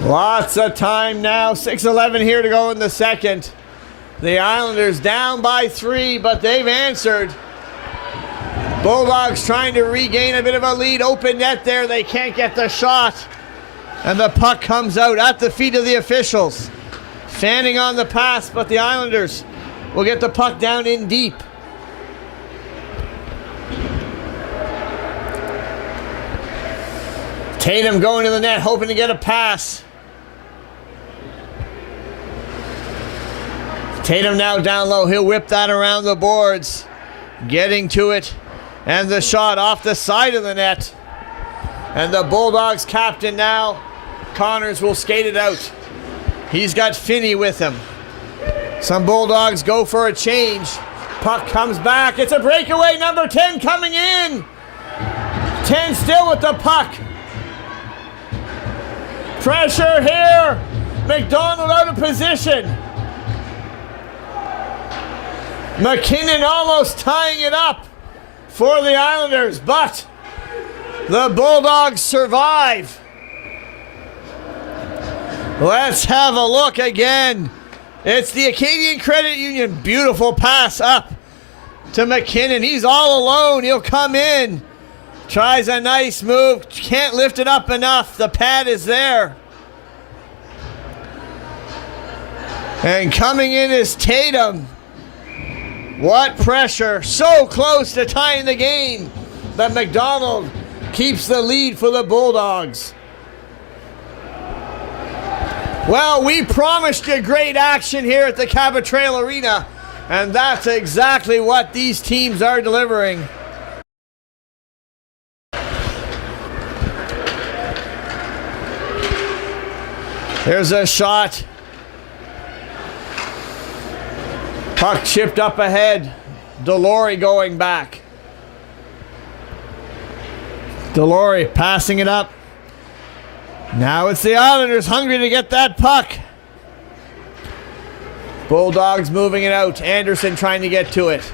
Lots of time now. 6:11 here to go in the second. The Islanders down by 3, but they've answered. Bulldogs trying to regain a bit of a lead. Open net there. They can't get the shot. And the puck comes out at the feet of the officials. Fanning on the pass, but the Islanders will get the puck down in deep. Tatum going to the net, hoping to get a pass. Tatum now down low. He'll whip that around the boards. Getting to it. And the shot off the side of the net. And the Bulldogs captain now, Connors, will skate it out. He's got Finney with him. Some Bulldogs go for a change. Puck comes back. It's a breakaway. Number 10 coming in. 10 still with the puck. Pressure here. McDonald out of position. McKinnon almost tying it up for the Islanders, but the Bulldogs survive. Let's have a look again. It's the Acadian Credit Union. Beautiful pass up to McKinnon. He's all alone. He'll come in. Tries a nice move. Can't lift it up enough. The pad is there. And coming in is Tatum. What pressure. So close to tying the game. But McDonald keeps the lead for the Bulldogs. Well, we promised you great action here at the Cabot Trail Arena. And that's exactly what these teams are delivering. There's a shot. Puck chipped up ahead. Delory going back. Delory passing it up. Now it's the Islanders hungry to get that puck. Bulldogs moving it out. Anderson trying to get to it.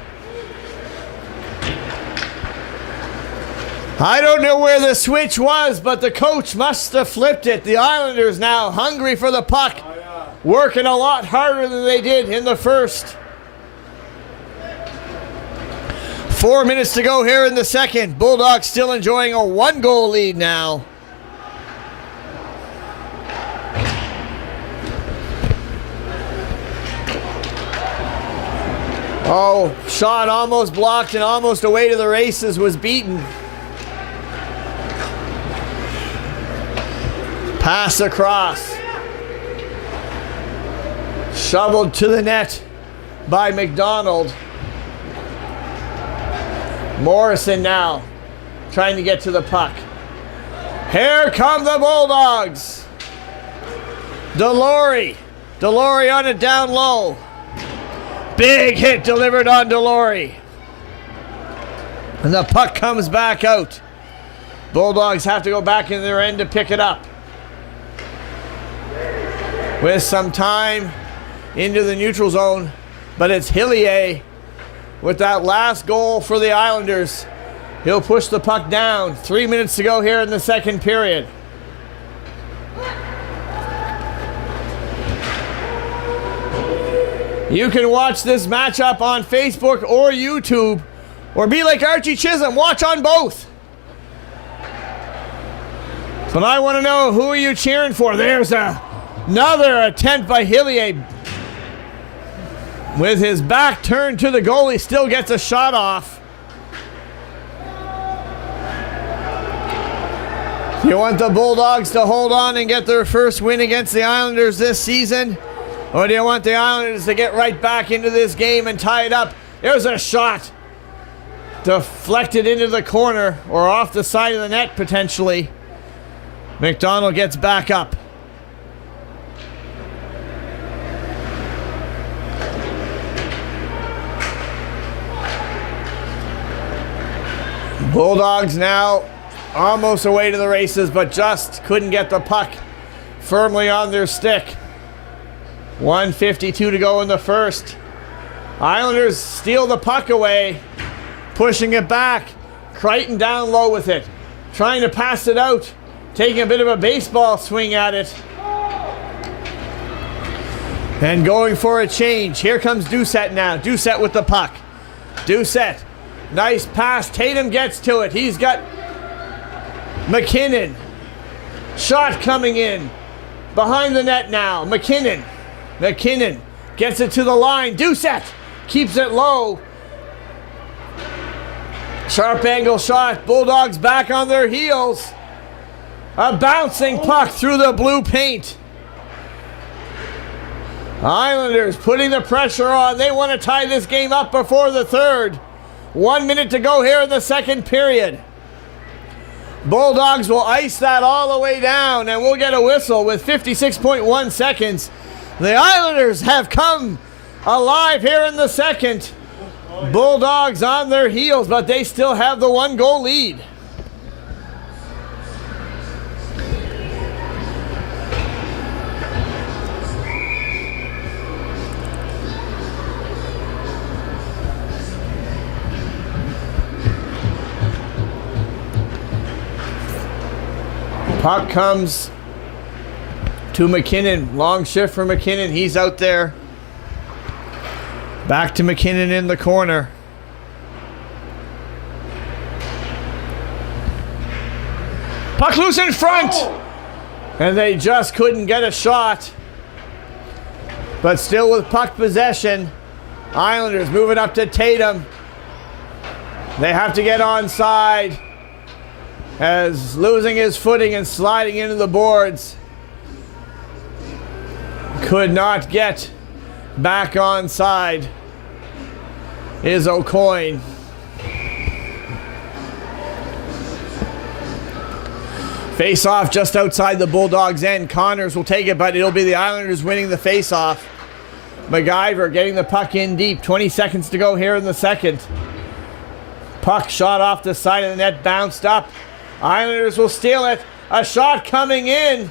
I don't know where the switch was, but the coach must have flipped it. The Islanders now hungry for the puck. Working a lot harder than they did in the first. 4 minutes to go here in the second. Bulldogs still enjoying a 1-goal lead now. Oh, shot almost blocked and almost away to the races, was beaten. Pass across. Shoveled to the net by McDonald. Morrison now trying to get to the puck. Here come the Bulldogs. Delory. Delory on it down low. Big hit delivered on Delory. And the puck comes back out. Bulldogs have to go back in their end to pick it up. With some time into the neutral zone. But it's Hillier with that last goal for the Islanders. He'll push the puck down. 3 minutes to go here in the second period. You can watch this matchup on Facebook or YouTube, or be like Archie Chisholm, watch on both. But I want to know, who are you cheering for? There's another attempt by Hillier. With his back turned to the goalie, still gets a shot off. You want the Bulldogs to hold on and get their first win against the Islanders this season? Or do you want the Islanders to get right back into this game and tie it up? There's a shot. Deflected into the corner or off the side of the net potentially. McDonald gets back up. Bulldogs now almost away to the races, but just couldn't get the puck firmly on their stick. 1:52 to go in the first. Islanders steal the puck away, pushing it back. Crichton down low with it, trying to pass it out, taking a bit of a baseball swing at it. And going for a change. Here comes Doucette now. Doucette with the puck. Doucette. Nice pass. Tatum gets to it. He's got McKinnon. Shot coming in. Behind the net now. McKinnon gets it to the line. Doucette keeps it low. Sharp angle shot. Bulldogs back on their heels. A bouncing puck through the blue paint. Islanders putting the pressure on. They want to tie this game up before the third. 1 minute to go here in the second period. Bulldogs will ice that all the way down, and we'll get a whistle with 56.1 seconds. The Islanders have come alive here in the second. Bulldogs on their heels, but they still have the 1-goal lead. Puck comes to McKinnon. Long shift for McKinnon. He's out there. Back to McKinnon in the corner. Puck loose in front. And they just couldn't get a shot. But still with puck possession. Islanders move it up to Tatum. They have to get onside. As losing his footing and sliding into the boards. Could not get back onside is O'Coin. Face off just outside the Bulldogs' end. Connors will take it, but it'll be the Islanders winning the face off. MacGyver getting the puck in deep. 20 seconds to go here in the second. Puck shot off the side of the net, bounced up. Islanders will steal it. A shot coming in.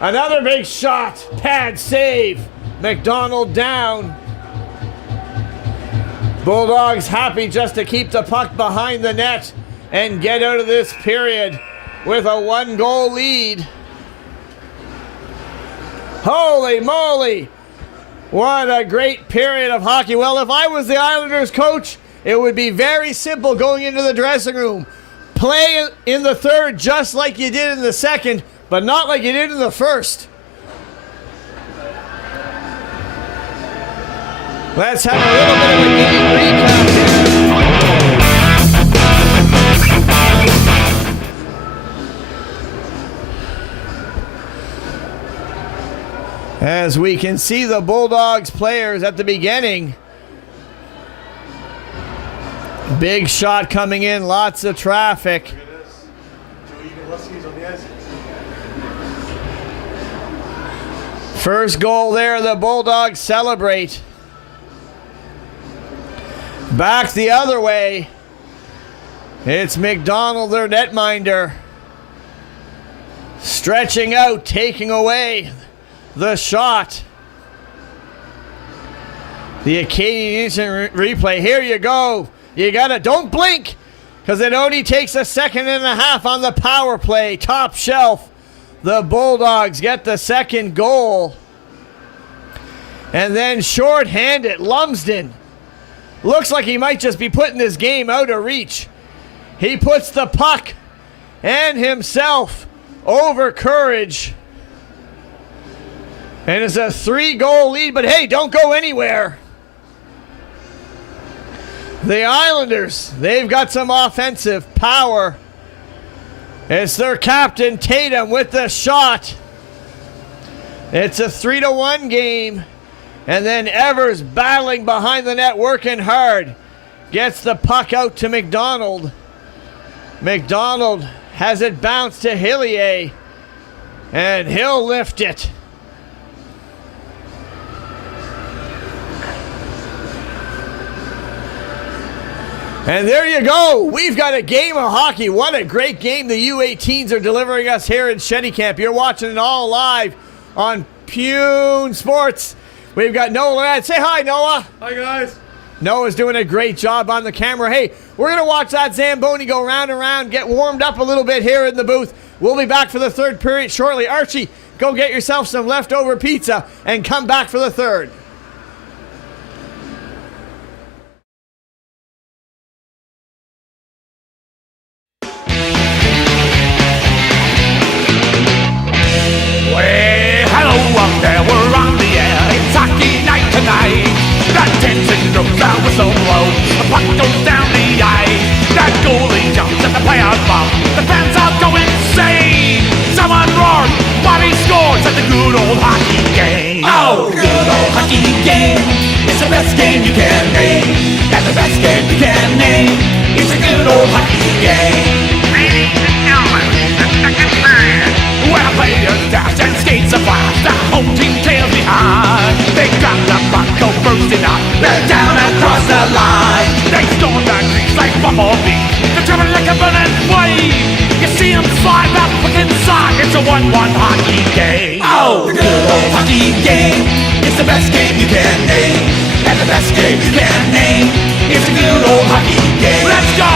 Another big shot. Pad save. McDonald down. Bulldogs happy just to keep the puck behind the net and get out of this period with a 1-goal lead. Holy moly. What a great period of hockey. Well, if I was the Islanders coach, it would be very simple going into the dressing room. Play in the third just like you did in the second, but not like you did in the first. Let's have a little bit of a game recap here. As we can see the Bulldogs players at the beginning. Big shot coming in, lots of traffic. First goal there, the Bulldogs celebrate. Back the other way. It's McDonald, their netminder. Stretching out, taking away the shot. The Acadian instant replay. Here you go. You gotta, don't blink, because it only takes a second and a half on the power play. Top shelf. The Bulldogs get the second goal. And then short-handed, Lumsden. Looks like he might just be putting this game out of reach. He puts the puck and himself over Courage. And it's a 3-goal lead, but hey, don't go anywhere. The Islanders, they've got some offensive power. It's their captain, Tatum, with the shot. It's a 3-1 game. And then Evers battling behind the net, working hard. Gets the puck out to McDonald. McDonald has it bounced to Hillier. And he'll lift it. And there you go. We've got a game of hockey. What a great game the U18s are delivering us here in Shetty Camp. You're watching it all live on Pune Sports. We've got Noah Ladd. Say hi, Noah. Hi, guys. Noah's doing a great job on the camera. Hey, we're going to watch that Zamboni go round and round, get warmed up a little bit here in the booth. We'll be back for the third period shortly. Archie, go get yourself some leftover pizza and come back for the third. Hello up there, we're on the air. It's hockey night tonight. That tension grows, the whistle blows, the puck goes down the ice. That goalie jumps and the players bump. The fans all go insane. Someone roars while he scores at the good old hockey game. Oh, the good old hockey game. It's the best game you can name. And the best game you can name. It's a good old hockey game. Ladies and gentlemen, the second period. Where players dash and skates are fast, the home team tails behind. They grab the puck, go bursting up, they're down across the line. They storm the crease like bumblebees, they're driven like a burning flame. You see them slide that puck inside, it's a 1-1 hockey game. Oh, the good old hockey game, it's the best game you can name. And the best game you can name, it's a good old hockey game. Let's go!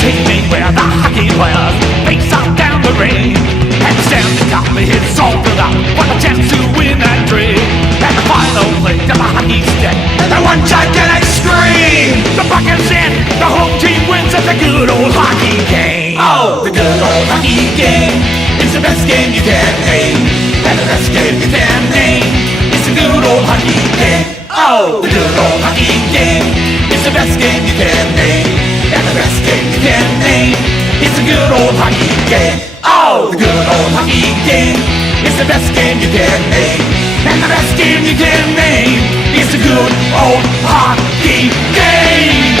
Take me where the hockey players face out down the ring. And stand atop the hits all filled up for the chance to win that dream. And the final play to the hockey stick, and the one gigantic scream. The puck is in, the home team wins at the good old hockey game. Oh, the good old hockey game. It's the best game you can name. And the best game you can name. It's the good old hockey game. Oh, the good old hockey game. It's the best game you can name. And the best game you can name. It's a good old hockey game. Oh, the good old hockey game. It's the best game you can name. And the best game you can name. It's a good old hockey game.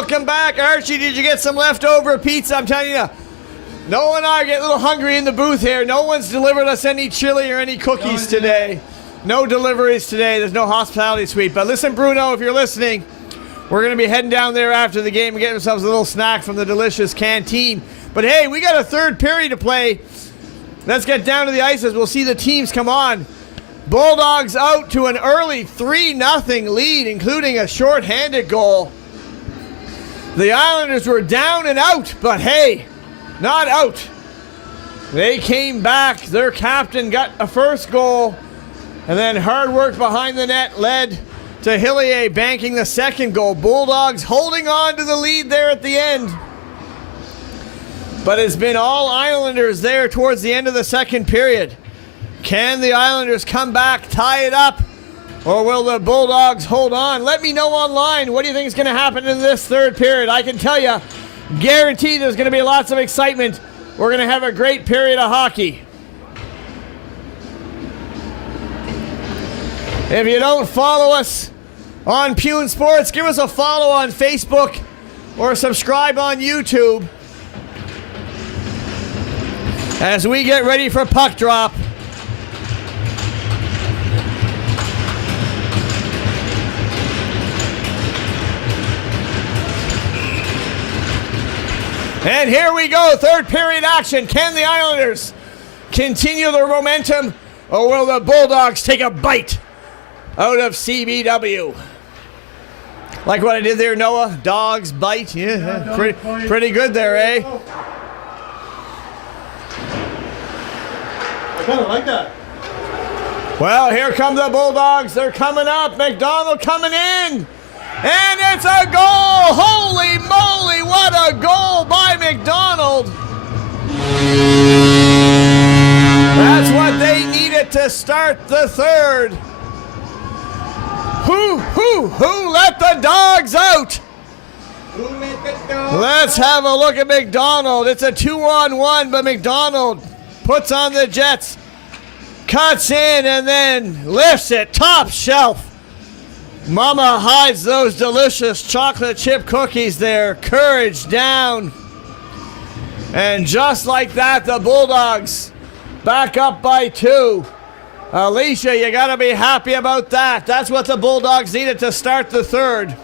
welcome back. Archie, did you get some leftover pizza? I'm telling you, Noah and I get a little hungry in the booth here. No one's delivered us any chili or any cookies today. No deliveries today. There's no hospitality suite. But listen, Bruno, if you're listening, we're going to be heading down there after the game and getting ourselves a little snack from the delicious canteen. But hey, we got a third period to play. Let's get down to the ice as we'll see the teams come on. Bulldogs out to an early 3-0 lead, including a shorthanded goal. The Islanders were down and out, but hey, not out. They came back. Their captain got a first goal, and then hard work behind the net led to Hillier banking the second goal. Bulldogs holding on to the lead there at the end. But it's been all Islanders there towards the end of the second period. Can the Islanders come back, tie it up, or will the Bulldogs hold on? Let me know online. What do you think is going to happen in this third period? I can tell you, guaranteed there's going to be lots of excitement. We're going to have a great period of hockey. If you don't follow us on Pune Sports, give us a follow on Facebook or subscribe on YouTube as we get ready for puck drop. And here we go, third period action. Can the Islanders continue their momentum, or will the Bulldogs take a bite out of CBW? Like what I did there, Noah? Dogs bite? Yeah, pretty good there, eh? I kind of like that. Well, here come the Bulldogs. They're coming up. McDonald coming in. And it's a goal! Holy moly, what a goal by McDonald! That's what they needed to start the third. Who let the dogs out? Let's have a look at McDonald. It's a 2-on-1, but McDonald puts on the Jets, cuts in, and then lifts it top shelf. Mama hides those delicious chocolate chip cookies there. Courage down. And just like that, the Bulldogs back up by 2. Alicia, you got to be happy about that. That's what the Bulldogs needed to start the third.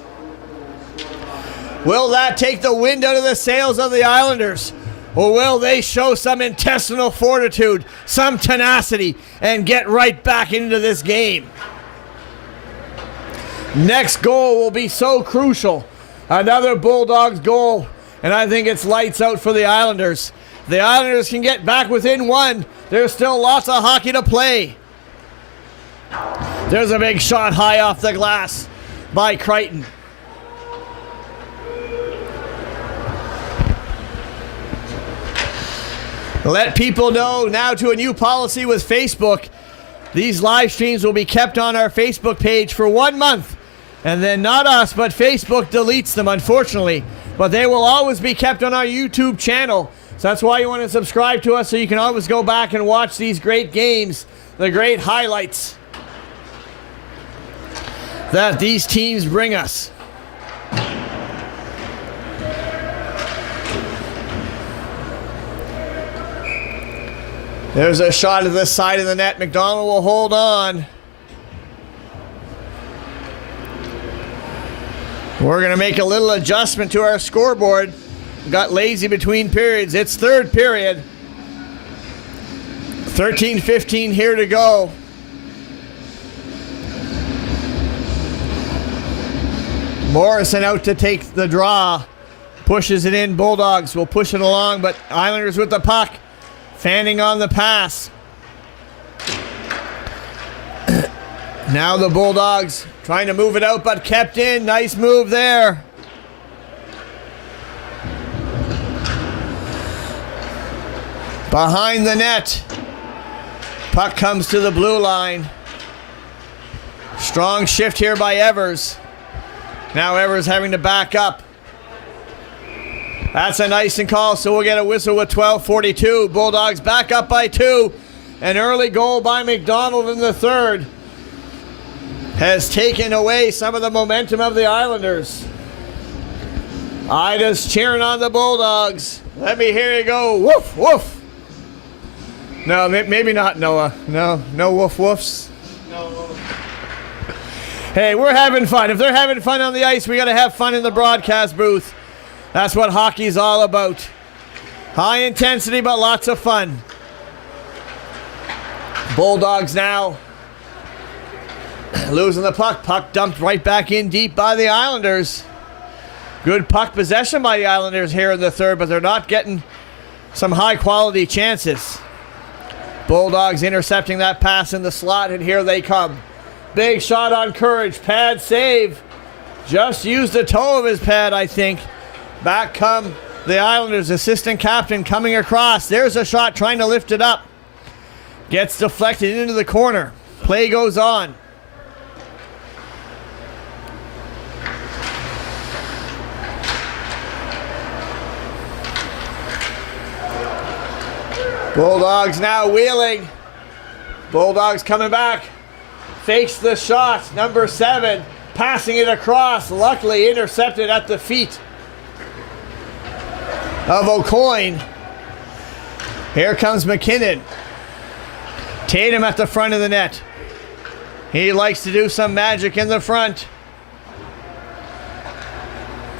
Will that take the wind out of the sails of the Islanders? Or will they show some intestinal fortitude, some tenacity, and get right back into this game? Next goal will be so crucial. Another Bulldogs goal, and I think it's lights out for the Islanders. The Islanders can get back within 1. There's still lots of hockey to play. There's a big shot high off the glass by Crichton. Let people know now to a new policy with Facebook. These live streams will be kept on our Facebook page for 1 month. And then not us, but Facebook deletes them, unfortunately. But they will always be kept on our YouTube channel. So that's why you want to subscribe to us, so you can always go back and watch these great games, the great highlights that these teams bring us. There's a shot at the side of the net. McDonald will hold on. We're going to make a little adjustment to our scoreboard. Got lazy between periods. It's third period. 13:15 here to go. Morrison out to take the draw. Pushes it in. Bulldogs will push it along, but Islanders with the puck. Fanning on the pass. Now the Bulldogs trying to move it out, but kept in. Nice move there. Behind the net. Puck comes to the blue line. Strong shift here by Evers. Now Evers having to back up. That's a nice and call, so we'll get a whistle with 12:42. Bulldogs back up by 2. An early goal by McDonald in the third has taken away some of the momentum of the Islanders. Ida's cheering on the Bulldogs. Let me hear you go. Woof, woof. No, maybe not, Noah. No woof woofs. No. Hey, we're having fun. If they're having fun on the ice, we got to have fun in the broadcast booth. That's what hockey's all about. High intensity, but lots of fun. Bulldogs now losing the puck. Puck dumped right back in deep by the Islanders. Good puck possession by the Islanders here in the third, but they're not getting some high-quality chances. Bulldogs intercepting that pass in the slot, and here they come. Big shot on Courage. Pad save. Just used the toe of his pad, I think. Back come the Islanders. Assistant captain coming across. There's a shot trying to lift it up. Gets deflected into the corner. Play goes on. Bulldogs now wheeling. Bulldogs coming back. Fakes the shot. Number 7. Passing it across. Luckily intercepted at the feet of O'Coin. Here comes McKinnon. Tatum at the front of the net. He likes to do some magic in the front.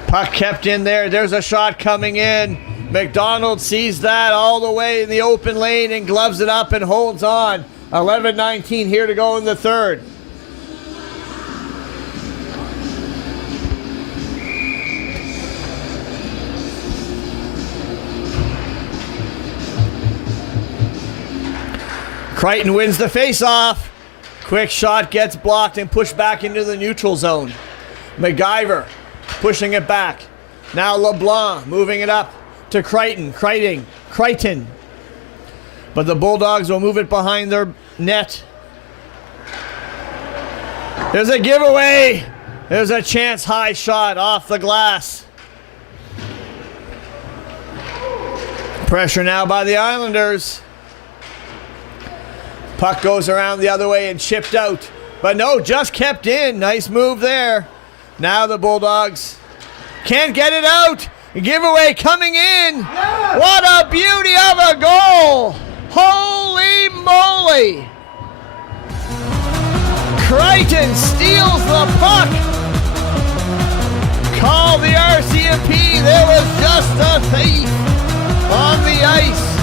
Puck kept in there. There's a shot coming in. McDonald sees that all the way in the open lane and gloves it up and holds on. 11:19 here to go in the third. Crichton wins the face-off. Quick shot gets blocked and pushed back into the neutral zone. MacGyver pushing it back. Now LeBlanc moving it up to Crichton. But the Bulldogs will move it behind their net. There's a giveaway. There's a chance high shot off the glass. Pressure now by the Islanders. Puck goes around the other way and chipped out. But no, just kept in. Nice move there. Now the Bulldogs can't get it out. Giveaway coming in. Yeah. What a beauty of a goal. Holy moly. Crichton steals the puck. Call the RCMP. There was just a thief on the ice.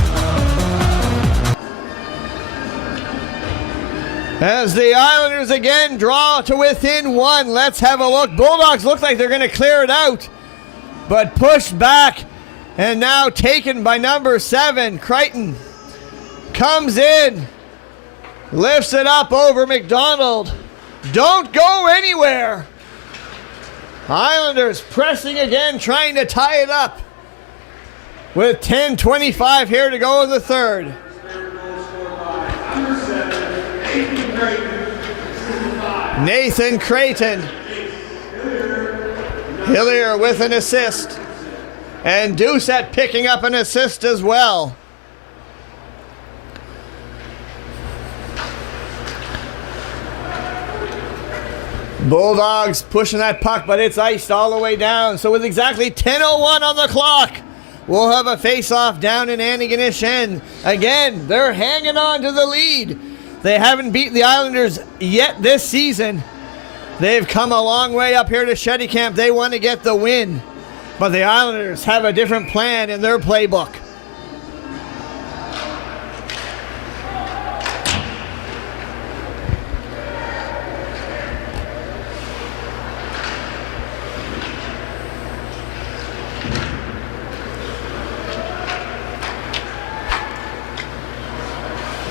As the Islanders again draw to within 1. Let's have a look. Bulldogs look like they're going to clear it out, but pushed back and now taken by number 7. Crichton comes in, lifts it up over McDonald. Don't go anywhere. Islanders pressing again, trying to tie it up with 10:25 here to go in the third. Nathan Creighton. Hillier with an assist. And Doucette picking up an assist as well. Bulldogs pushing that puck, but it's iced all the way down. So with exactly 10:01 on the clock, we'll have a face-off down in Antigonish end. Again, they're hanging on to the lead. They haven't beaten the Islanders yet this season. They've come a long way up here to Shetty Camp. They want to get the win. But the Islanders have a different plan in their playbook.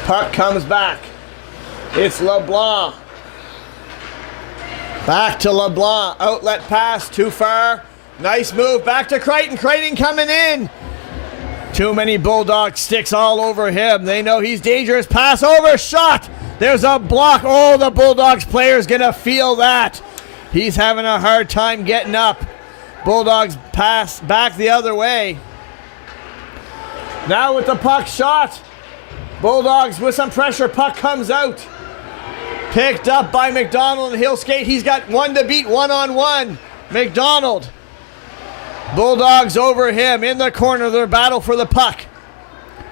Puck comes back. It's LeBlanc. Back to LeBlanc. Outlet pass, too far. Nice move. Back to Crichton. Crichton coming in. Too many Bulldog sticks all over him. They know he's dangerous. Pass over. Shot. There's a block. Oh, the Bulldogs player's going to feel that. He's having a hard time getting up. Bulldogs pass back the other way. Now with the puck shot. Bulldogs with some pressure. Puck comes out. Picked up by McDonald, and he'll skate. He's got one to beat one-on-one. McDonald Bulldogs over him in the corner. Their battle for the puck.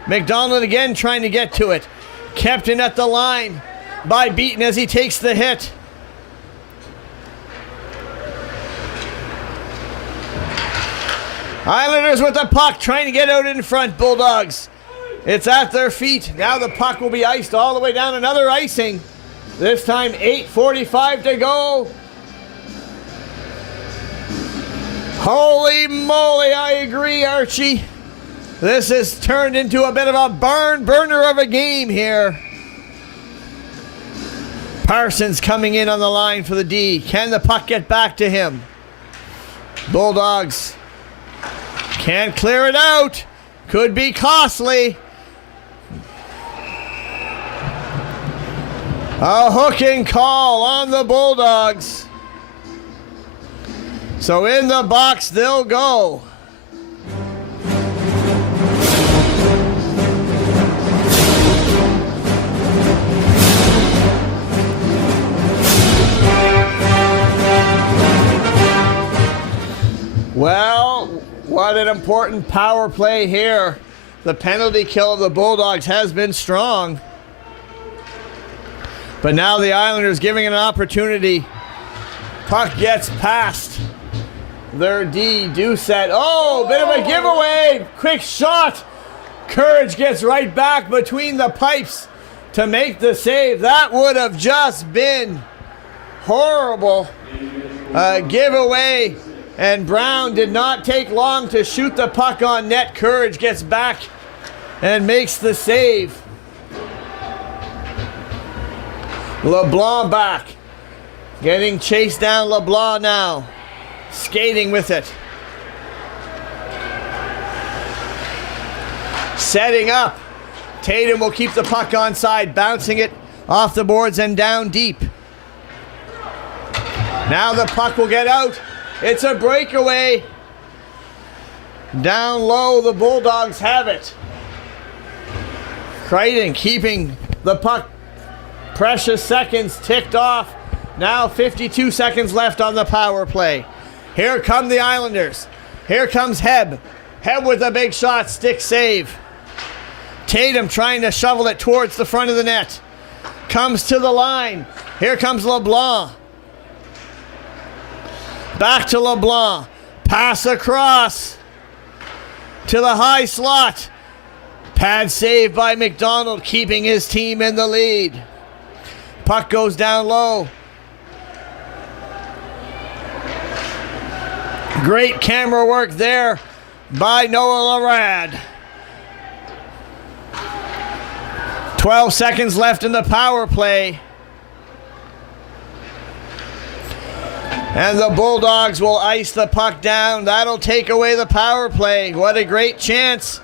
McDonald again trying to get to it. Kept in at the line by Beaton as he takes the hit. Islanders with the puck trying to get out in front. Bulldogs. It's at their feet. Now the puck will be iced all the way down. Another icing. This time 8:45 to go. Holy moly, I agree, Archie. This has turned into a bit of a burner of a game here. Parsons coming in on the line for the D. Can the puck get back to him? Bulldogs can't clear it out. Could be costly. A hooking call on the Bulldogs. So in the box they'll go. Well, what an important power play here. The penalty kill of the Bulldogs has been strong. But now the Islanders giving it an opportunity. Puck gets past their D. Doucette. Oh, bit of a giveaway. Quick shot. Courage gets right back between the pipes to make the save. That would have just been horrible. Giveaway. And Brown did not take long to shoot the puck on net. Courage gets back and makes the save. LeBlanc back. Getting chased down. LeBlanc now. Skating with it. Setting up. Tatum will keep the puck onside, bouncing it off the boards and down deep. Now the puck will get out. It's a breakaway. Down low, the Bulldogs have it. Crichton keeping the puck. Precious seconds ticked off. Now 52 seconds left on the power play. Here come the Islanders. Here comes Heb. Heb with a big shot, stick save. Tatum trying to shovel it towards the front of the net. Comes to the line. Here comes LeBlanc. Back to LeBlanc. Pass across to the high slot. Pad save by McDonald, keeping his team in the lead. Puck goes down low. Great camera work there by Noah Larad. 12 seconds left in the power play. And the Bulldogs will ice the puck down. That'll take away the power play. What a great chance.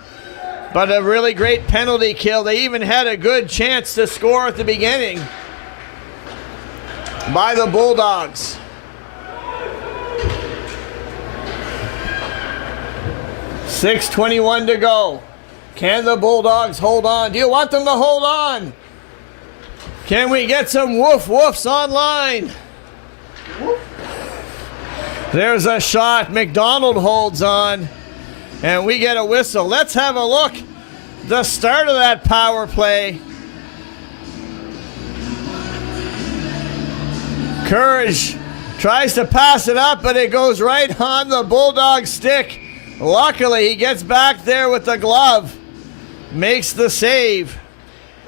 But a really great penalty kill. They even had a good chance to score at the beginning by the Bulldogs. .6:21 to go. Can the Bulldogs hold on? Do you want them to hold on? Can we get some woof woofs online? There's a shot. McDonald holds on. And we get a whistle. Let's have a look. The start of that power play. Courage tries to pass it up, but it goes right on the Bulldog stick. Luckily, he gets back there with the glove. Makes the save.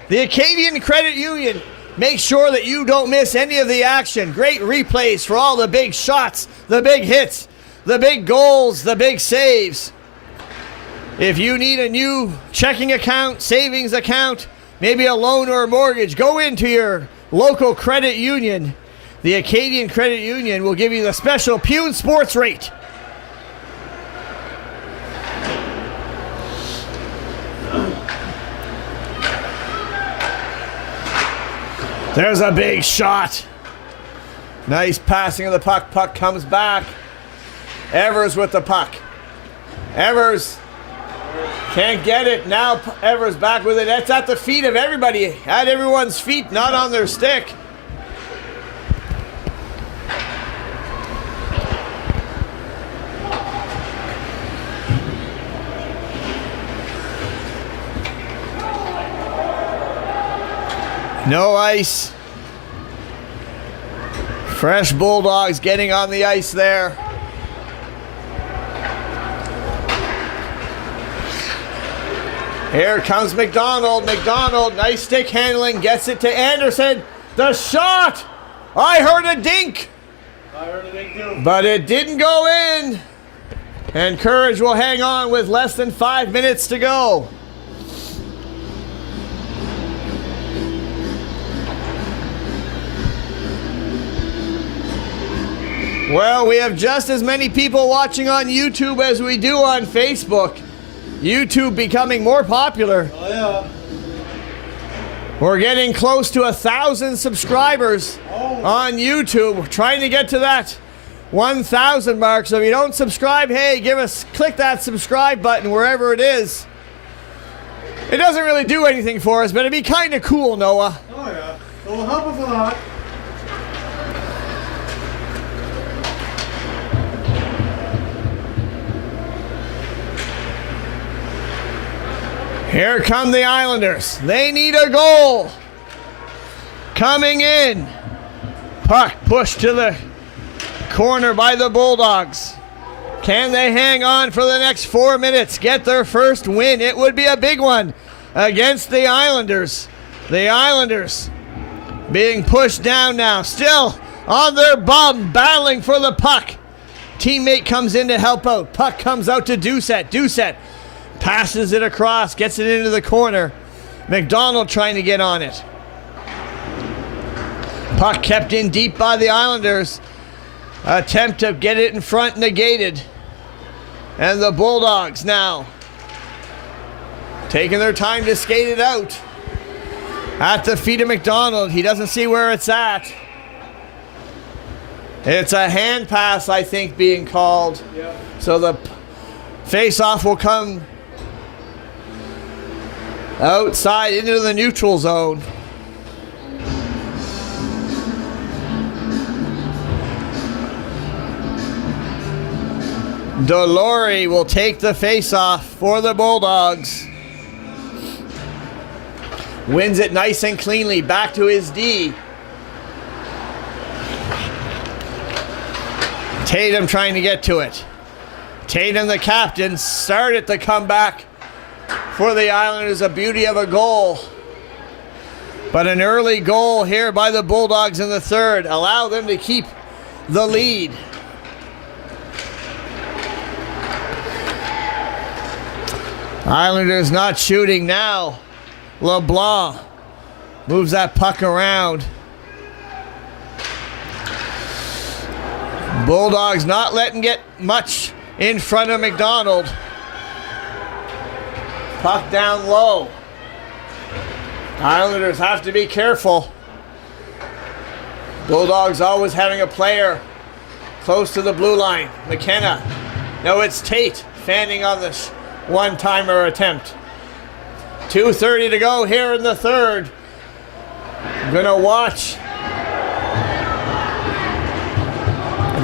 The Acadian Credit Union. Make sure that you don't miss any of the action. Great replays for all the big shots, the big hits, the big goals, the big saves. If you need a new checking account, savings account, maybe a loan or a mortgage, go into your local credit union. The Acadian Credit Union will give you the special Pune Sports rate. There's a big shot. Nice passing of the puck. Puck comes back. Evers with the puck. Evers can't get it. Now Evers back with it. That's at the feet of everybody. At everyone's feet, not on their stick. No ice. Fresh Bulldogs getting on the ice there. Here comes McDonald. McDonald, nice stick handling, gets it to Anderson. The shot! I heard a dink. I heard a dink too. But it didn't go in. And Courage will hang on with less than 5 minutes to go. Well, we have just as many people watching on YouTube as we do on Facebook. YouTube becoming more popular. Oh yeah. We're getting close to 1,000 subscribers on YouTube. We're trying to get to that 1,000 mark. So if you don't subscribe, hey, click that subscribe button wherever it is. It doesn't really do anything for us, but it'd be kind of cool, Noah. Oh yeah. It will help us a lot. Here come the Islanders. They need a goal. Coming in. Puck pushed to the corner by the Bulldogs. Can they hang on for the next 4 minutes? Get their first win. It would be a big one against the Islanders. The Islanders being pushed down now. Still on their bum, battling for the puck. Teammate comes in to help out. Puck comes out to Doucette. Doucette passes it across, gets it into the corner. McDonald trying to get on it. Puck kept in deep by the Islanders. Attempt to get it in front negated. And the Bulldogs now taking their time to skate it out. At the feet of McDonald. He doesn't see where it's at. It's a hand pass, I think, being called. Yeah. So the face-off will come outside into the neutral zone. Delory will take the face-off for the Bulldogs. Wins it nice and cleanly. Back to his D. Tatum trying to get to it. Tatum, the captain, started the comeback for the Islanders. A beauty of a goal. But an early goal here by the Bulldogs in the third. Allow them to keep the lead. Islanders not shooting now. LeBlanc moves that puck around. Bulldogs not letting get much in front of McDonald. Puck down low. Islanders have to be careful. Bulldogs always having a player close to the blue line. McKenna. No, it's Tate fanning on this one-timer attempt. 2:30 to go here in the third. I'm gonna watch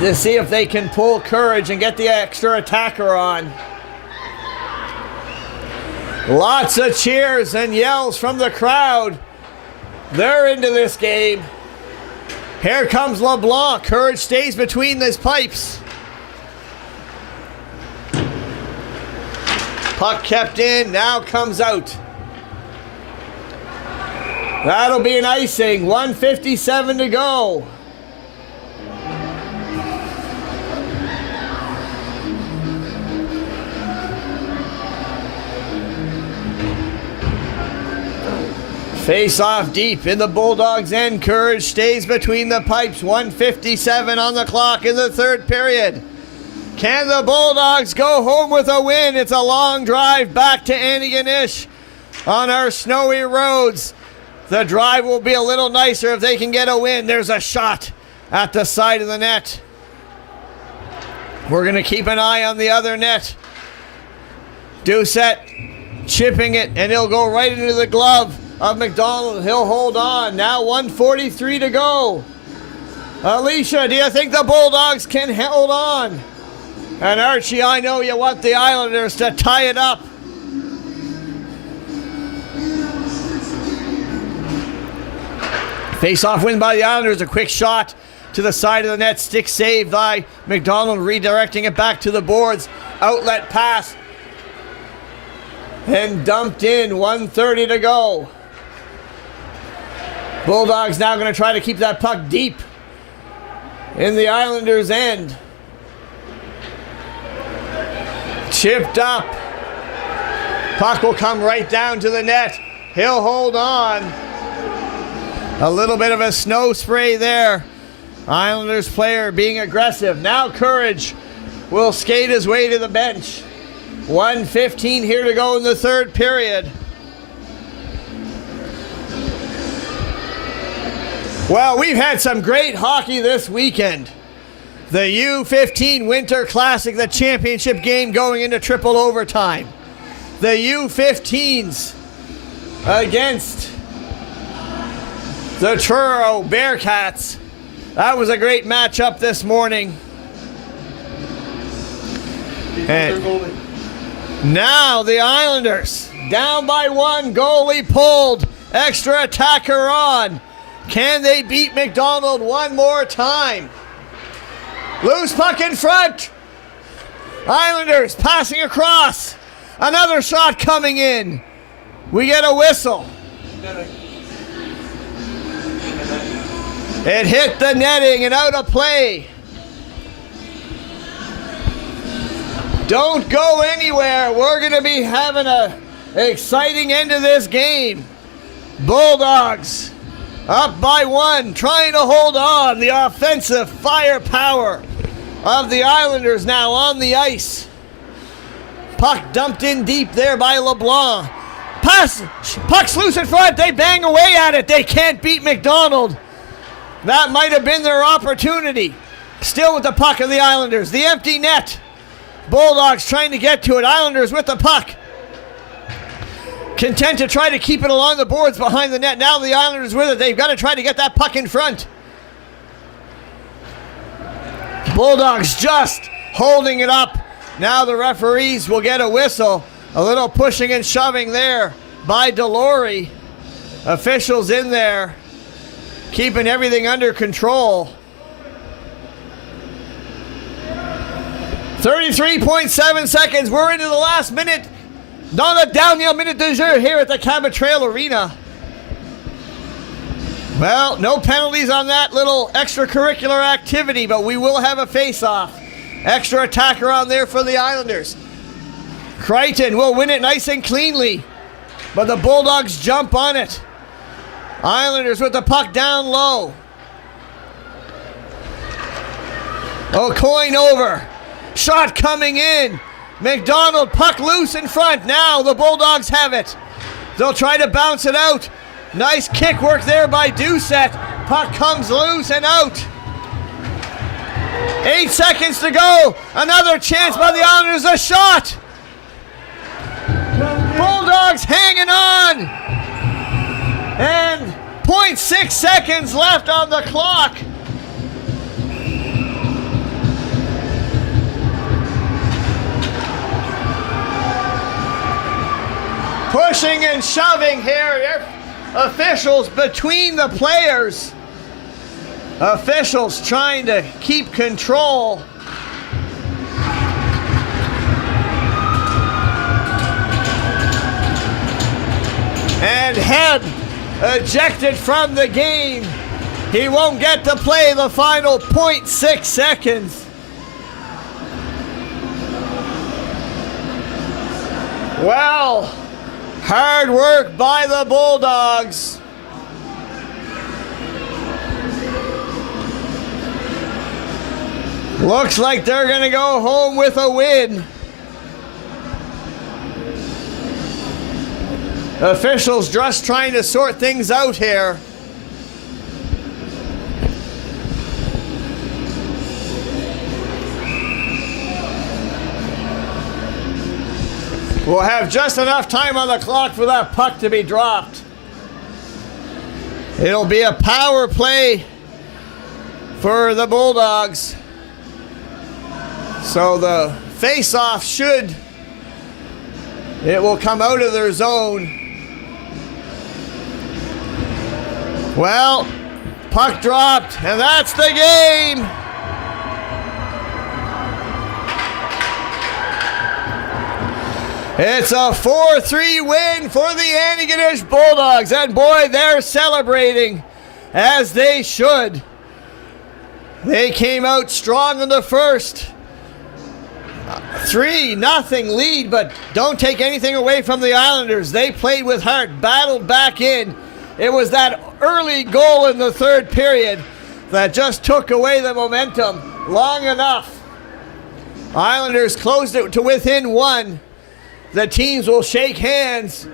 to see if they can pull Courage and get the extra attacker on. Lots of cheers and yells from the crowd. They're into this game. Here comes LeBlanc. Courage stays between these pipes. Puck kept in, now comes out. That'll be an icing. 1:57 to go. Face off deep in the Bulldogs' end. Courage stays between the pipes. 1:57 on the clock in the third period. Can the Bulldogs go home with a win? It's a long drive back to Antigonish on our snowy roads. The drive will be a little nicer if they can get a win. There's a shot at the side of the net. We're going to keep an eye on the other net. Doucette chipping it, and it'll go right into the glove of McDonald. He'll hold on. Now 1:43 to go. Alicia, do you think the Bulldogs can hold on? And Archie, I know you want the Islanders to tie it up. Face-off win by the Islanders. A quick shot to the side of the net. Stick save by McDonald, redirecting it back to the boards. Outlet pass. And dumped in. 1:30 to go. Bulldogs now going to try to keep that puck deep in the Islanders' end. Chipped up. Puck will come right down to the net. He'll hold on. A little bit of a snow spray there. Islanders player being aggressive. Now Courage will skate his way to the bench. 1:15 here to go in the third period. Well, we've had some great hockey this weekend. The U15 Winter Classic, the championship game going into triple overtime. The U15s against the Truro Bearcats. That was a great matchup this morning. And now the Islanders down by one, goalie pulled, extra attacker on. Can they beat McDonald one more time? Loose puck in front. Islanders passing across. Another shot coming in. We get a whistle. It hit the netting and out of play. Don't go anywhere. We're going to be having an exciting end of this game. Bulldogs up by one, trying to hold on. The offensive firepower of the Islanders now on the ice. Puck dumped in deep there by LeBlanc. Pass, puck's loose in front. They bang away at it. They can't beat McDonald. That might have been their opportunity. Still with the puck of the Islanders. The empty net. Bulldogs trying to get to it. Islanders with the puck. Content to try to keep it along the boards behind the net. Now the Islanders with it. They've got to try to get that puck in front. Bulldogs just holding it up. Now the referees will get a whistle. A little pushing and shoving there by Delory. Officials in there keeping everything under control. 33.7 seconds. We're into the last minute. Not a downhill minute de jeu here at the Cabot Trail Arena. Well, no penalties on that little extracurricular activity, but we will have a face-off. Extra attacker on there for the Islanders. Crichton will win it nice and cleanly, but the Bulldogs jump on it. Islanders with the puck down low. Oh, coin over. Shot coming in. McDonald, puck loose in front. Now the Bulldogs have it. They'll try to bounce it out. Nice kick work there by Doucette. Puck comes loose and out. 8 seconds to go. Another chance by the Islanders. A shot. Bulldogs hanging on. And 0.6 seconds left on the clock. Pushing and shoving here. Officials between the players. Officials trying to keep control. And Head ejected from the game. He won't get to play the final 0.6 seconds. Well, hard work by the Bulldogs. Looks like they're going to go home with a win. Officials just trying to sort things out here. We'll have just enough time on the clock for that puck to be dropped. It'll be a power play for the Bulldogs. So the face-off it will come out of their zone. Well, Puck dropped, and that's the game. It's a 4-3 win for the Antigonish Bulldogs, and boy, they're celebrating as they should. They came out strong in the first. 3-0 lead, but don't take anything away from the Islanders. They played with heart, battled back in. It was that early goal in the third period that just took away the momentum long enough. Islanders closed it to within one. The teams will shake hands.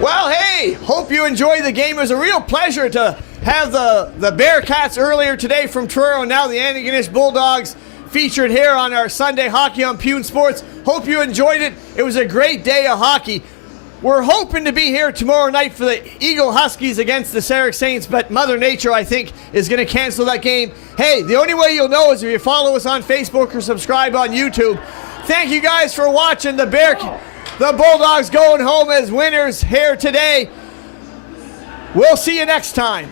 Well, hey, hope you enjoyed the game. It was a real pleasure to have the Bearcats earlier today from Truro, and now the Antigonish Bulldogs featured here on our Sunday Hockey on Pune Sports. Hope you enjoyed it. It was a great day of hockey. We're hoping to be here tomorrow night for the Eagle Huskies against the Sarek Saints, but Mother Nature, I think, is going to cancel that game. Hey, the only way you'll know is if you follow us on Facebook or subscribe on YouTube. Thank you guys for watching. The Bulldogs going home as winners here today. We'll see you next time.